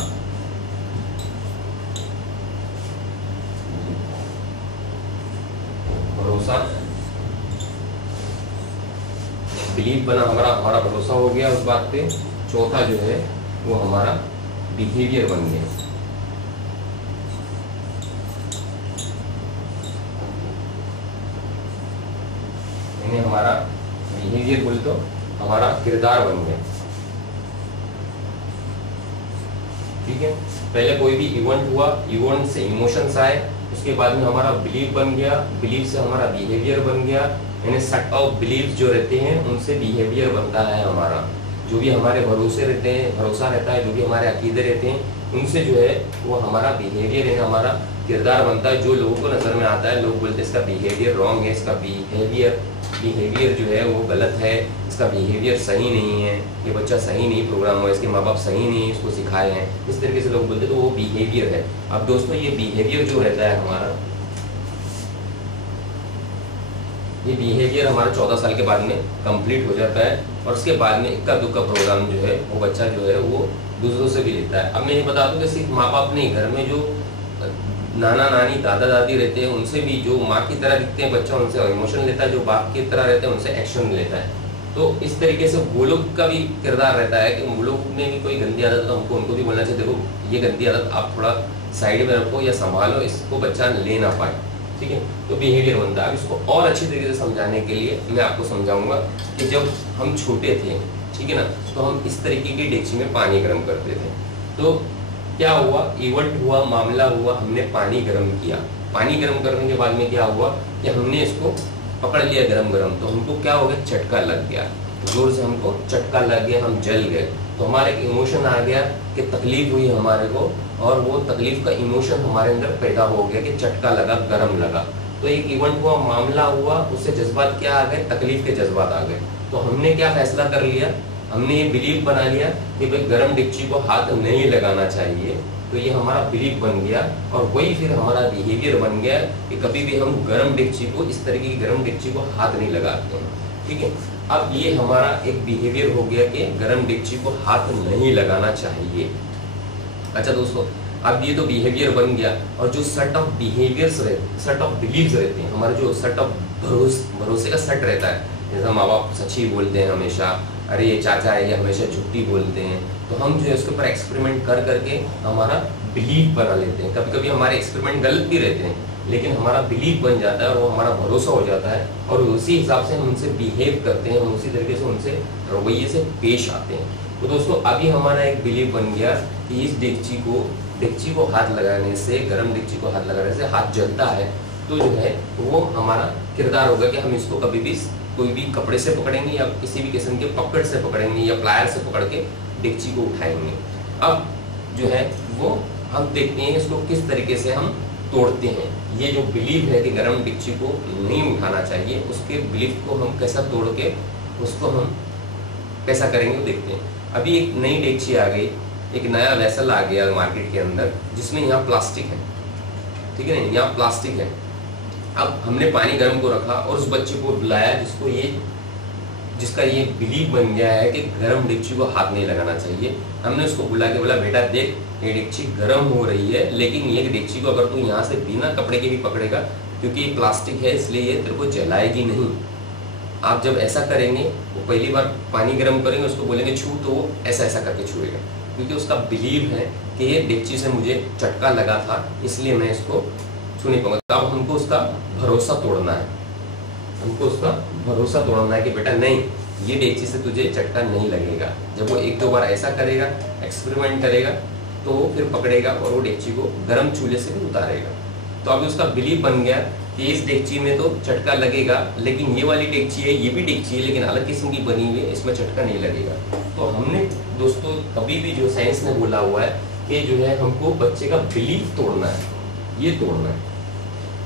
भरोसा, बिलीफ बना हमारा भरोसा हो गया उस बात पे। चौथा जो है वो हमारा बिहेवियर बन गया। यानी हमारा बिहेवियर बोले तो हमारा किरदार बन गया, ठीक है। पहले कोई भी इवेंट हुआ, इवेंट से इमोशंस आए, उसके बाद में हमारा बिलीफ बन गया, बिलीफ से हमारा बिहेवियर बन गया। यानी सेट ऑफ बिलीफ जो रहते हैं उनसे बिहेवियर बनता है हमारा। जो भी हमारे भरोसे रहते हैं, भरोसा रहता है, जो भी हमारे अकीदे रहते हैं, उनसे जो है वो हमारा बिहेवियर है, हमारा किरदार बनता है। जो लोगों को नज़र में आता है, लोग बोलते हैं इसका बिहेवियर रॉन्ग है, इसका बिहेवियर जो है वो गलत है, इसका बिहेवियर सही नहीं है, ये बच्चा सही नहीं प्रोग्राम हुआ, इसके माँ बाप सही नहीं इसको सिखाए हैं, इस तरीके से लोग बोलते हैं, तो वो बिहेवियर है। अब दोस्तों ये बिहेवियर जो रहता है हमारा, ये बिहेवियर हमारा 14 साल के बाद में कंप्लीट हो जाता है, और उसके बाद में इक्का दुक्का प्रोग्राम जो है वो बच्चा जो है वो दूसरों से भी लेता है। अब मैं ये बता दूं कि सिर्फ माँ बाप नहीं, घर में जो नाना नानी दादा दादी रहते हैं उनसे भी, जो माँ की तरह दिखते हैं बच्चा उनसे इमोशन लेता है, जो बाप की तरह रहते हैं उनसे एक्शन लेता है। तो इस तरीके से वो लोग का भी किरदार रहता है कि वो लोग में भी कोई गंदी आदत है तो हमको उनको भी बोलना चाहिए, देखो ये गंदी आदत आप थोड़ा साइड में रखो या संभालो, इसको बच्चा ले ना पाए, ठीक है। तो बिहेवियर बनता है। अब इसको और अच्छी तरीके से समझाने के लिए मैं आपको समझाऊंगा कि जब हम छोटे थे, ठीक है ना, तो हम इस तरीके की डेगची में पानी गर्म करते थे। तो क्या हुआ, इवेंट हुआ, मामला हुआ, हमने पानी गर्म किया। पानी गर्म करने के बाद में क्या हुआ कि हमने इसको पकड़ लिया गरम गरम, तो हमको क्या हो गया, झटका लग गया, जोर से हमको झटका लग गया, हम जल गए। तो हमारे एक इमोशन आ गया कि तकलीफ हुई हमारे को, और वो तकलीफ का इमोशन हमारे अंदर पैदा हो गया कि झटका लगा, गरम लगा। तो एक इवेंट हुआ, मामला हुआ, उससे जज्बात क्या आ गए, तकलीफ के जज्बात आ गए। तो हमने क्या फैसला कर लिया, हमने ये बिलीफ बना लिया कि भाई गरम डिक्ची को हाथ नहीं लगाना चाहिए। तो ये हमारा बिलीफ बन गया, और वही फिर हमारा बिहेवियर बन गया कि कभी भी हम गरम डिक्ची को, इस तरीके की गरम डिक्ची को हाथ नहीं लगाते हैं, ठीक है। अब ये हमारा एक बिहेवियर हो गया कि गरम डिक्ची को हाथ नहीं लगाना चाहिए। अच्छा दोस्तों, अब ये तो बिहेवियर बन गया, और जो सेट ऑफ बिहेवियर्स रहते, सेट ऑफ बिलीव्स रहते हैं, हमारा जो सेट ऑफ भरोसे का सेट रहता है, जैसे माँ बाप सच्ची बोलते हैं हमेशा, अरे ये चाचा है, ये हमेशा झूठी बोलते हैं, तो हम जो है उसके ऊपर एक्सपेरिमेंट कर करके हमारा बिलीफ बना लेते हैं। कभी कभी हमारे एक्सपेरिमेंट गलत भी रहते हैं, लेकिन हमारा बिलीफ बन जाता है और वो हमारा भरोसा हो जाता है, और उसी हिसाब से हम उनसे बिहेव करते हैं, हम उसी तरीके से उनसे रवैये से पेश आते हैं। तो दोस्तों अभी हमारा एक बिलीफ बन गया कि इस डेगची को हाथ लगाने से, गर्म डेगची को हाथ लगाने से हाथ जलता है, तो जो है वो हमारा किरदार होगा कि हम इसको कभी भी कोई भी कपड़े से पकड़ेंगे या किसी भी किस्म के पकड़ से पकड़ेंगे या प्लायर से पकड़ के डेगची को उठाएंगे। अब जो है वो हम देखते हैं इसको किस तरीके से हम तोड़ते हैं। ये जो बिलीव है कि गर्म डेगची को नहीं उठाना चाहिए, उसके बिलीफ को हम कैसा तोड़ के उसको हम कैसा करेंगे वो देखते हैं। अभी एक नई डेगची आ गई, एक नया वेसल आ गया मार्केट के अंदर, जिसमें यहाँ प्लास्टिक है, ठीक है ना, यहाँ प्लास्टिक है। अब हमने पानी गर्म को रखा और उस बच्चे को बुलाया जिसका ये बिलीव बन गया है कि गर्म डेगची को हाथ नहीं लगाना चाहिए। हमने उसको बुला के बोला, बेटा देख ये डेगची गर्म हो रही है, लेकिन ये डेगची को अगर तू यहाँ से बिना कपड़े के भी पकड़ेगा, क्योंकि ये प्लास्टिक है इसलिए ये तेरे को जलाएगी नहीं। आप जब ऐसा करेंगे, वो पहली बार पानी गर्म करेंगे, उसको बोलेंगे छू, तो वो ऐसा ऐसा करके छुएगा, क्योंकि उसका बिलीव है कि ये डेगची से मुझे चटका लगा था इसलिए मैं इसको छू नहीं पाऊंगा। अब हमको उसका भरोसा तोड़ना है, हमको उसका भरोसा तोड़ना है कि बेटा नहीं, ये डेगची से तुझे चटका नहीं लगेगा। जब वो एक दो बार ऐसा करेगा, एक्सपेरिमेंट करेगा, तो वो फिर पकड़ेगा और वो डेगची को गर्म चूल्हे से भी उतारेगा। तो अभी उसका बिलीव बन गया कि इस डेगची में तो चटका लगेगा, लेकिन ये वाली डेगची है, ये भी डेगची है लेकिन अलग किस्म की बनी हुई है, इसमें चटका नहीं लगेगा। तो हमने दोस्तों कभी भी जो साइंस ने बोला हुआ है कि जो है हमको बच्चे का बिलीव तोड़ना है, ये तोड़ना है।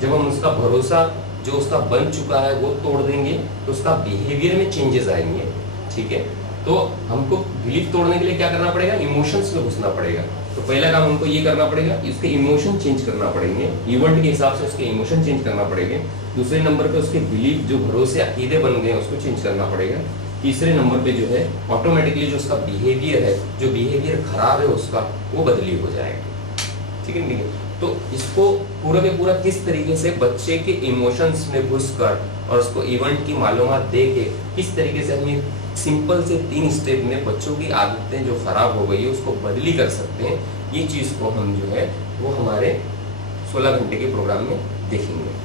जब हम उसका भरोसा जो उसका बन चुका है वो तोड़ देंगे तो उसका बिहेवियर में चेंजेस आएंगे, ठीक है। तो हमको बिलीफ तोड़ने के लिए क्या करना पड़ेगा, इमोशंस में घुसना पड़ेगा। तो पहला काम हमको ये करना पड़ेगा, इसके इमोशन चेंज करना पड़ेंगे, इवेंट के हिसाब से उसके इमोशन चेंज करना पड़ेंगे। दूसरे नंबर पे उसके बिलीफ जो भरोसे अकीदे बन गए उसको चेंज करना पड़ेगा। तीसरे नंबर पे जो है ऑटोमेटिकली जो उसका बिहेवियर है, जो बिहेवियर खराब है उसका, वो बदली हो जाएगा, ठीक है, ठीक है। तो इसको पूरा के पूरा किस तरीके से बच्चे के इमोशंस में घुसकर और उसको इवेंट की मालूमात दे के किस तरीके से हम सिंपल से 3 स्टेप में बच्चों की आदतें जो खराब हो गई है उसको बदली कर सकते हैं, ये चीज को हम जो है वो हमारे 16 घंटे के प्रोग्राम में देखेंगे।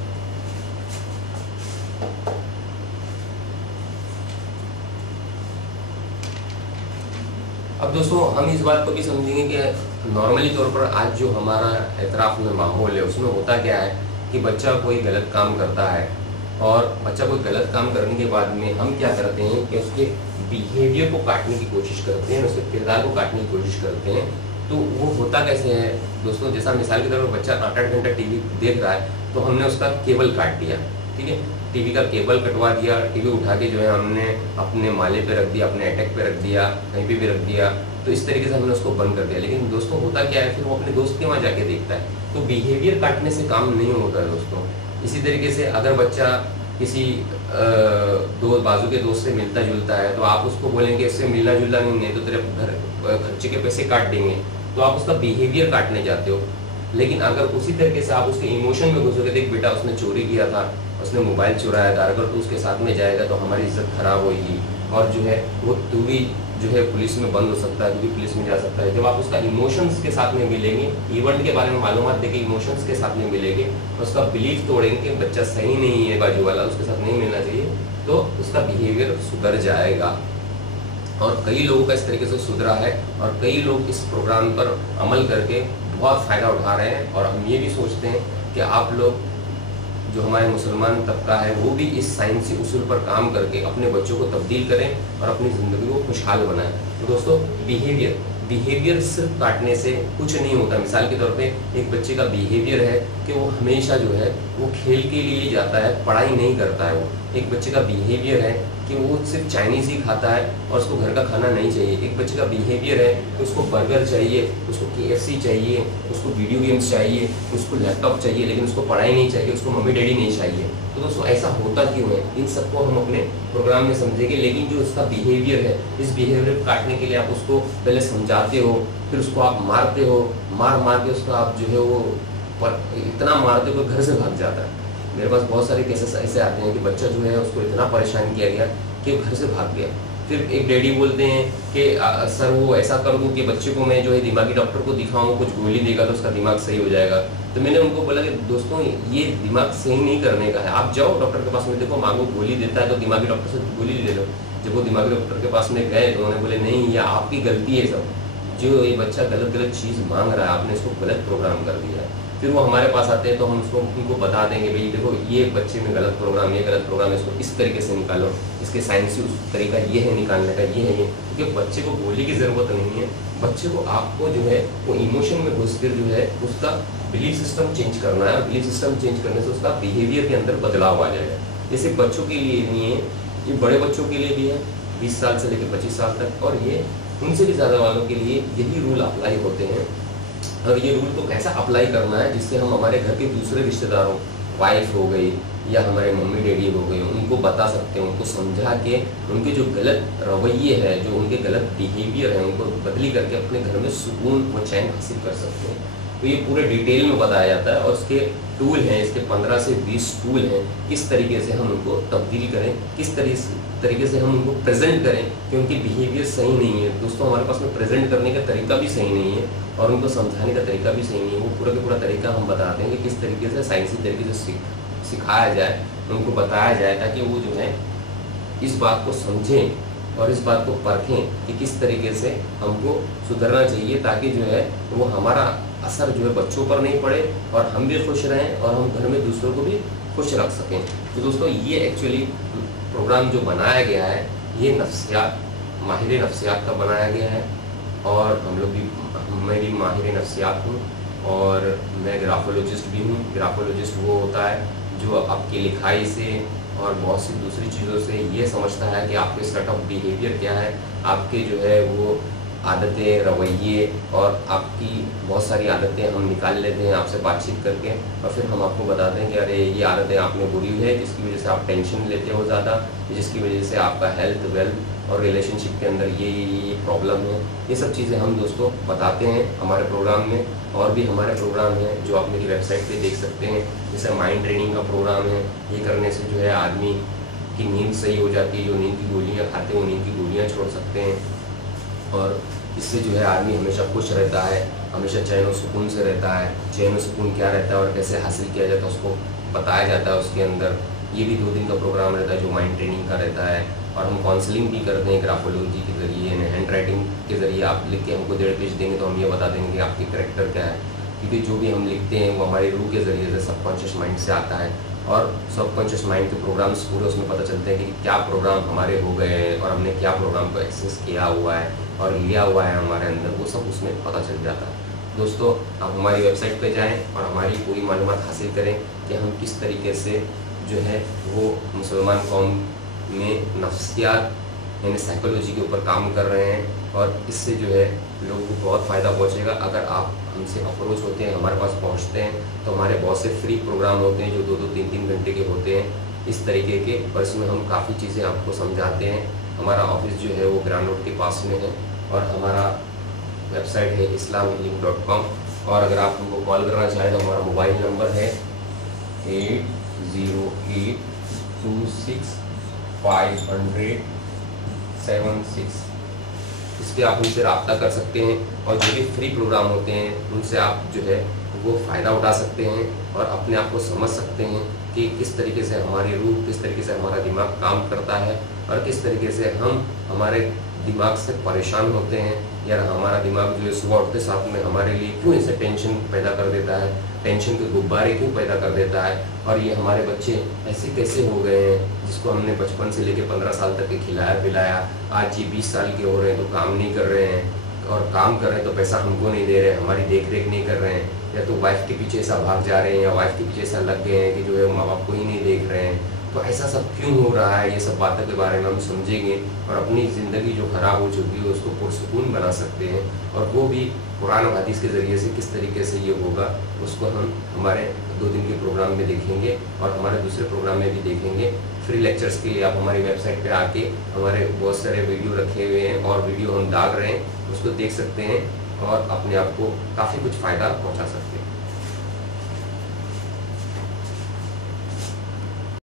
अब दोस्तों हम इस बात को भी समझेंगे कि नॉर्मली तौर पर आज जो हमारा एतराफ में माहौल है उसमें होता क्या है कि बच्चा कोई गलत काम करता है, और बच्चा कोई गलत काम करने के बाद में हम क्या करते हैं कि उसके बिहेवियर को काटने की कोशिश करते हैं, उसके किरदार को काटने की कोशिश करते हैं। तो वो होता कैसे है दोस्तों, जैसा मिसाल के तौर पर बच्चा 8-8 घंटा टीवी देख रहा है, तो हमने उसका केबल काट दिया, ठीक है, टीवी का केबल कटवा दिया, टीवी उठा के जो है हमने अपने माले पे रख दिया, अपने अटैक पे रख दिया, कहीं पे भी रख दिया, तो इस तरीके से हमने उसको बंद कर दिया। लेकिन दोस्तों होता क्या है, फिर वो अपने दोस्त के वहाँ जाके देखता है। तो बिहेवियर काटने से काम नहीं होता है दोस्तों। इसी तरीके से अगर बच्चा किसी दो बाजू के दोस्त से मिलता जुलता है, तो आप उसको बोलेंगे इससे मिलना जुलना नहीं, तो तेरे घर खर्चे के पैसे काट देंगे, तो आप उसका बिहेवियर काटने जाते हो। लेकिन अगर उसी तरीके से आप उसके इमोशन में घुसोगे, देख बेटा उसने चोरी किया था, उसने मोबाइल चुराया था, अगर तू उसके साथ में जाएगा तो हमारी इज्जत खराब होगी, और जो है वो तू भी जो है पुलिस में बंद हो सकता है, तू भी पुलिस में जा सकता है। जब आप उसका इमोशंस के साथ में मिलेंगे, इवेंट के बारे में मालूमात देके इमोशंस के साथ में मिलेंगे, उसका बिलीफ तोड़ेंगे कि बच्चा सही नहीं है, बाजू वाला उसके साथ नहीं मिलना चाहिए, तो उसका बिहेवियर सुधर जाएगा। और कई लोगों का इस तरीके से सुधरा है, और कई लोग इस प्रोग्राम पर अमल करके बहुत फ़ायदा उठा रहे हैं। और हम ये भी सोचते हैं कि आप लोग जो हमारे मुसलमान तबका है वो भी इस साइंसी उसूल पर काम करके अपने बच्चों को तब्दील करें और अपनी ज़िंदगी को खुशहाल बनाएं। तो दोस्तों बिहेवियर सिर्फ काटने से कुछ नहीं होता। मिसाल के तौर पे एक बच्चे का बिहेवियर है कि वो हमेशा जो है वो खेल के लिए जाता है, पढ़ाई नहीं करता है। वो एक बच्चे का बिहेवियर है कि वो सिर्फ चाइनीज़ ही खाता है और उसको घर का खाना नहीं चाहिए। एक बच्चे का बिहेवियर है कि उसको बर्गर चाहिए, उसको KFC चाहिए, उसको वीडियो गेम्स चाहिए, उसको लैपटॉप चाहिए, लेकिन उसको पढ़ाई नहीं चाहिए, उसको मम्मी डैडी नहीं चाहिए। तो दोस्तों ऐसा होता क्यों है, इन सबको हम अपने प्रोग्राम में समझेंगे। लेकिन जो उसका बिहेवियर है, इस बिहेवियर को काटने के लिए आप उसको पहले समझाते हो, फिर उसको आप मारते हो, मार के उसको आप जो है वो इतना मारते हो घर से भाग जाता है। मेरे पास बहुत सारे केसेस ऐसे आते हैं कि बच्चा जो है उसको इतना परेशान किया गया कि वो घर से भाग गया। फिर एक डैडी बोलते हैं कि सर वो ऐसा कर दूं कि बच्चे को मैं जो है दिमागी डॉक्टर को दिखाऊं, कुछ गोली देगा तो उसका दिमाग सही हो जाएगा। तो मैंने उनको बोला कि दोस्तों ये दिमाग सही नहीं करने का है, आप जाओ डॉक्टर के पास में, देखो मांगो, गोली देता है तो दिमागी डॉक्टर से गोली ले लो। जब वो दिमागी डॉक्टर के पास में गए तो उन्होंने बोले नहीं, ये आपकी गलती है सब, जो ये बच्चा गलत गलत चीज़ मांग रहा है, आपने इसको गलत प्रोग्राम कर दिया है। फिर वो हमारे पास आते हैं तो हम उसको उनको बता देंगे, भाई देखो ये बच्चे में गलत प्रोग्राम, ये गलत प्रोग्राम, इसको इस तरीके से निकालो, इसके साइंसी उस तरीका ये है निकालने का, ये है ये। क्योंकि बच्चे को बोलने की ज़रूरत नहीं है, बच्चे को आपको जो है वो इमोशन में घुस कर जो है उसका बिलीफ सिस्टम चेंज करना है। बिलीफ सिस्टम चेंज करने से उसका बिहेवियर के अंदर बदलाव आ जाएगा। जैसे बच्चों के लिए नहीं है, ये बड़े बच्चों के लिए भी है, 20 साल से लेकर 25 साल तक, और ये उनसे भी ज़्यादा वालों के लिए यही रूल अप्लाई होते हैं। और ये रूल को कैसा अप्लाई करना है जिससे हम हमारे घर के दूसरे रिश्तेदारों, वाइफ हो गई या हमारे मम्मी डैडी हो गए, उनको बता सकते हैं, उनको समझा के उनके जो गलत रवैये है, जो उनके गलत बिहेवियर है, उनको बदली करके अपने घर में सुकून व चैन हासिल कर सकते हैं। तो ये पूरे डिटेल में बताया जाता है और उसके टूल हैं, इसके 15 से 20 टूल हैं, किस तरीके से हम उनको तब्दील करें, किस तरीके से हम उनको प्रेजेंट करें कि उनकी बिहेवियर सही नहीं है। दोस्तों हमारे पास में प्रेजेंट करने का तरीका भी सही नहीं है और उनको समझाने का तरीका भी सही नहीं है। वो पूरा का पूरा तरीका हम बताते हैं कि किस तरीके से साइंसी तरीके से सिखाया जाए, उनको बताया जाए, ताकि वो जो है इस बात को समझें और इस बात को परखें कि किस तरीके से हमको सुधरना चाहिए, ताकि जो है वो हमारा असर जो है बच्चों पर नहीं पड़े और हम भी खुश रहें और हम घर में दूसरों को भी खुश रख सकें। तो दोस्तों ये एक्चुअली प्रोग्राम जो बनाया गया है ये नफ्सियात, माहिर नफ्सियात का बनाया गया है और मैं भी माहिर नफ्सियात हूँ और मैं ग्राफोलॉजिस्ट भी हूँ। ग्राफोलॉजिस्ट वो होता है जो आपकी लिखाई से और बहुत सी दूसरी चीज़ों से ये समझता है कि आपके सेट ऑफ बिहेवियर क्या है, आपके जो है वो आदतें, रवैये और आपकी बहुत सारी आदतें हम निकाल लेते हैं आपसे बातचीत करके और फिर हम आपको बताते हैं कि अरे ये आदतें आप में बुरी है, जिसकी वजह से आप टेंशन लेते हो ज़्यादा, जिसकी वजह से आपका हेल्थ, वेल्थ और रिलेशनशिप के अंदर ये प्रॉब्लम है। ये सब चीज़ें हम दोस्तों बताते हैं हमारे प्रोग्राम में। और भी हमारे प्रोग्राम हैं जो आप मेरी वेबसाइट पे देख सकते हैं, जैसे माइंड ट्रेनिंग का प्रोग्राम है। ये करने से जो है आदमी की नींद सही हो जाती है, जो नींद की गोलियाँ खाते हैं वो नींद की गोलियाँ छोड़ सकते हैं और इससे जो है आदमी हमेशा खुश रहता है, हमेशा चैन और सुकून से रहता है। चैन और सुकून क्या रहता है और कैसे हासिल किया जाता है उसको बताया जाता है उसके अंदर। ये भी 2 दिन का प्रोग्राम रहता है जो माइंड ट्रेनिंग का रहता है और हम काउंसलिंग भी करते हैं ग्राफोलॉजी के ज़रिए, हैंड राइटिंग के ज़रिए। आप लिख के हमको 1.5 पेज देंगे तो हम ये बता देंगे कि आपकी करैक्टर क्या है, क्योंकि जो भी हम लिखते हैं वो हमारी रूह के ज़रिए से सबकॉन्शियस माइंड से आता है और सबकॉन्शियस माइंड के प्रोग्राम्स पूरे उसमें पता चलते हैं कि क्या प्रोग्राम हमारे हो गए हैं और हमने क्या प्रोग्राम को एक्सेस किया हुआ है और लिया हुआ है हमारे अंदर, वो सब उसमें पता चल जाता है। दोस्तों आप हमारी वेबसाइट पे जाएं और हमारी पूरी मालूमात हासिल करें कि हम किस तरीके से जो है वो मुसलमान कौम में नफ्सियात यानी साइकोलॉजी के ऊपर काम कर रहे हैं और इससे जो है लोगों को बहुत फ़ायदा पहुंचेगा। अगर आप हमसे अप्रोच होते हैं, हमारे पास पहुंचते हैं तो हमारे बहुत से फ्री प्रोग्राम होते हैं जो 2-2, 3-3 घंटे के होते हैं इस तरीके के, और इसमें हम काफ़ी चीज़ें आपको समझाते हैं। हमारा ऑफिस जो है वो ग्रांड रोड के पास में है और हमारा वेबसाइट है islamhealing.com। और अगर आप हमको कॉल करना चाहें तो हमारा मोबाइल नंबर है 8082650076। इस पर आप उनसे रब्ता कर सकते हैं और जो भी फ्री प्रोग्राम होते हैं उनसे आप जो है वो फ़ायदा उठा सकते हैं और अपने आप को समझ सकते हैं कि किस तरीके से हमारी रूह, किस तरीके से हमारा दिमाग काम करता है और किस तरीके से हम हमारे दिमाग से परेशान होते हैं या हमारा दिमाग जो है सुबह उठते साथ में हमारे लिए क्यों ऐसे टेंशन पैदा कर देता है, टेंशन के गुब्बारे क्यों पैदा कर देता है और ये हमारे बच्चे ऐसे कैसे हो गए हैं जिसको हमने बचपन से लेकर 15 साल तक के खिलाया पिलाया, आज ये 20 साल के हो रहे हैं तो काम नहीं कर रहे हैं और काम कर रहे हैं तो पैसा हमको नहीं दे रहे हैं, हमारी देख रेख नहीं कर रहे हैं, या तो वाइफ के पीछे ऐसा भाग जा रहे हैं या वाइफ के पीछे ऐसा लग गए हैं कि जो है माँ बाप को ही नहीं देख रहे हैं। तो ऐसा सब क्यों हो रहा है, ये सब बातों के बारे में हम समझेंगे और अपनी ज़िंदगी जो ख़राब हो चुकी है उसको पुरसुकून बना सकते हैं। और वो भी कुरान और हदीस के ज़रिए से किस तरीके से ये होगा उसको हम हमारे 2 दिन के प्रोग्राम में देखेंगे और हमारे दूसरे प्रोग्राम में भी देखेंगे। फ्री लेक्चर्स के लिए आप हमारी वेबसाइट पे आके हमारे बहुत सारे वीडियो रखे हुए हैं और वीडियो हम डाल रहे हैं, उसको देख सकते हैं और अपने आप को काफ़ी कुछ फ़ायदा पहुँचा सकते हैं।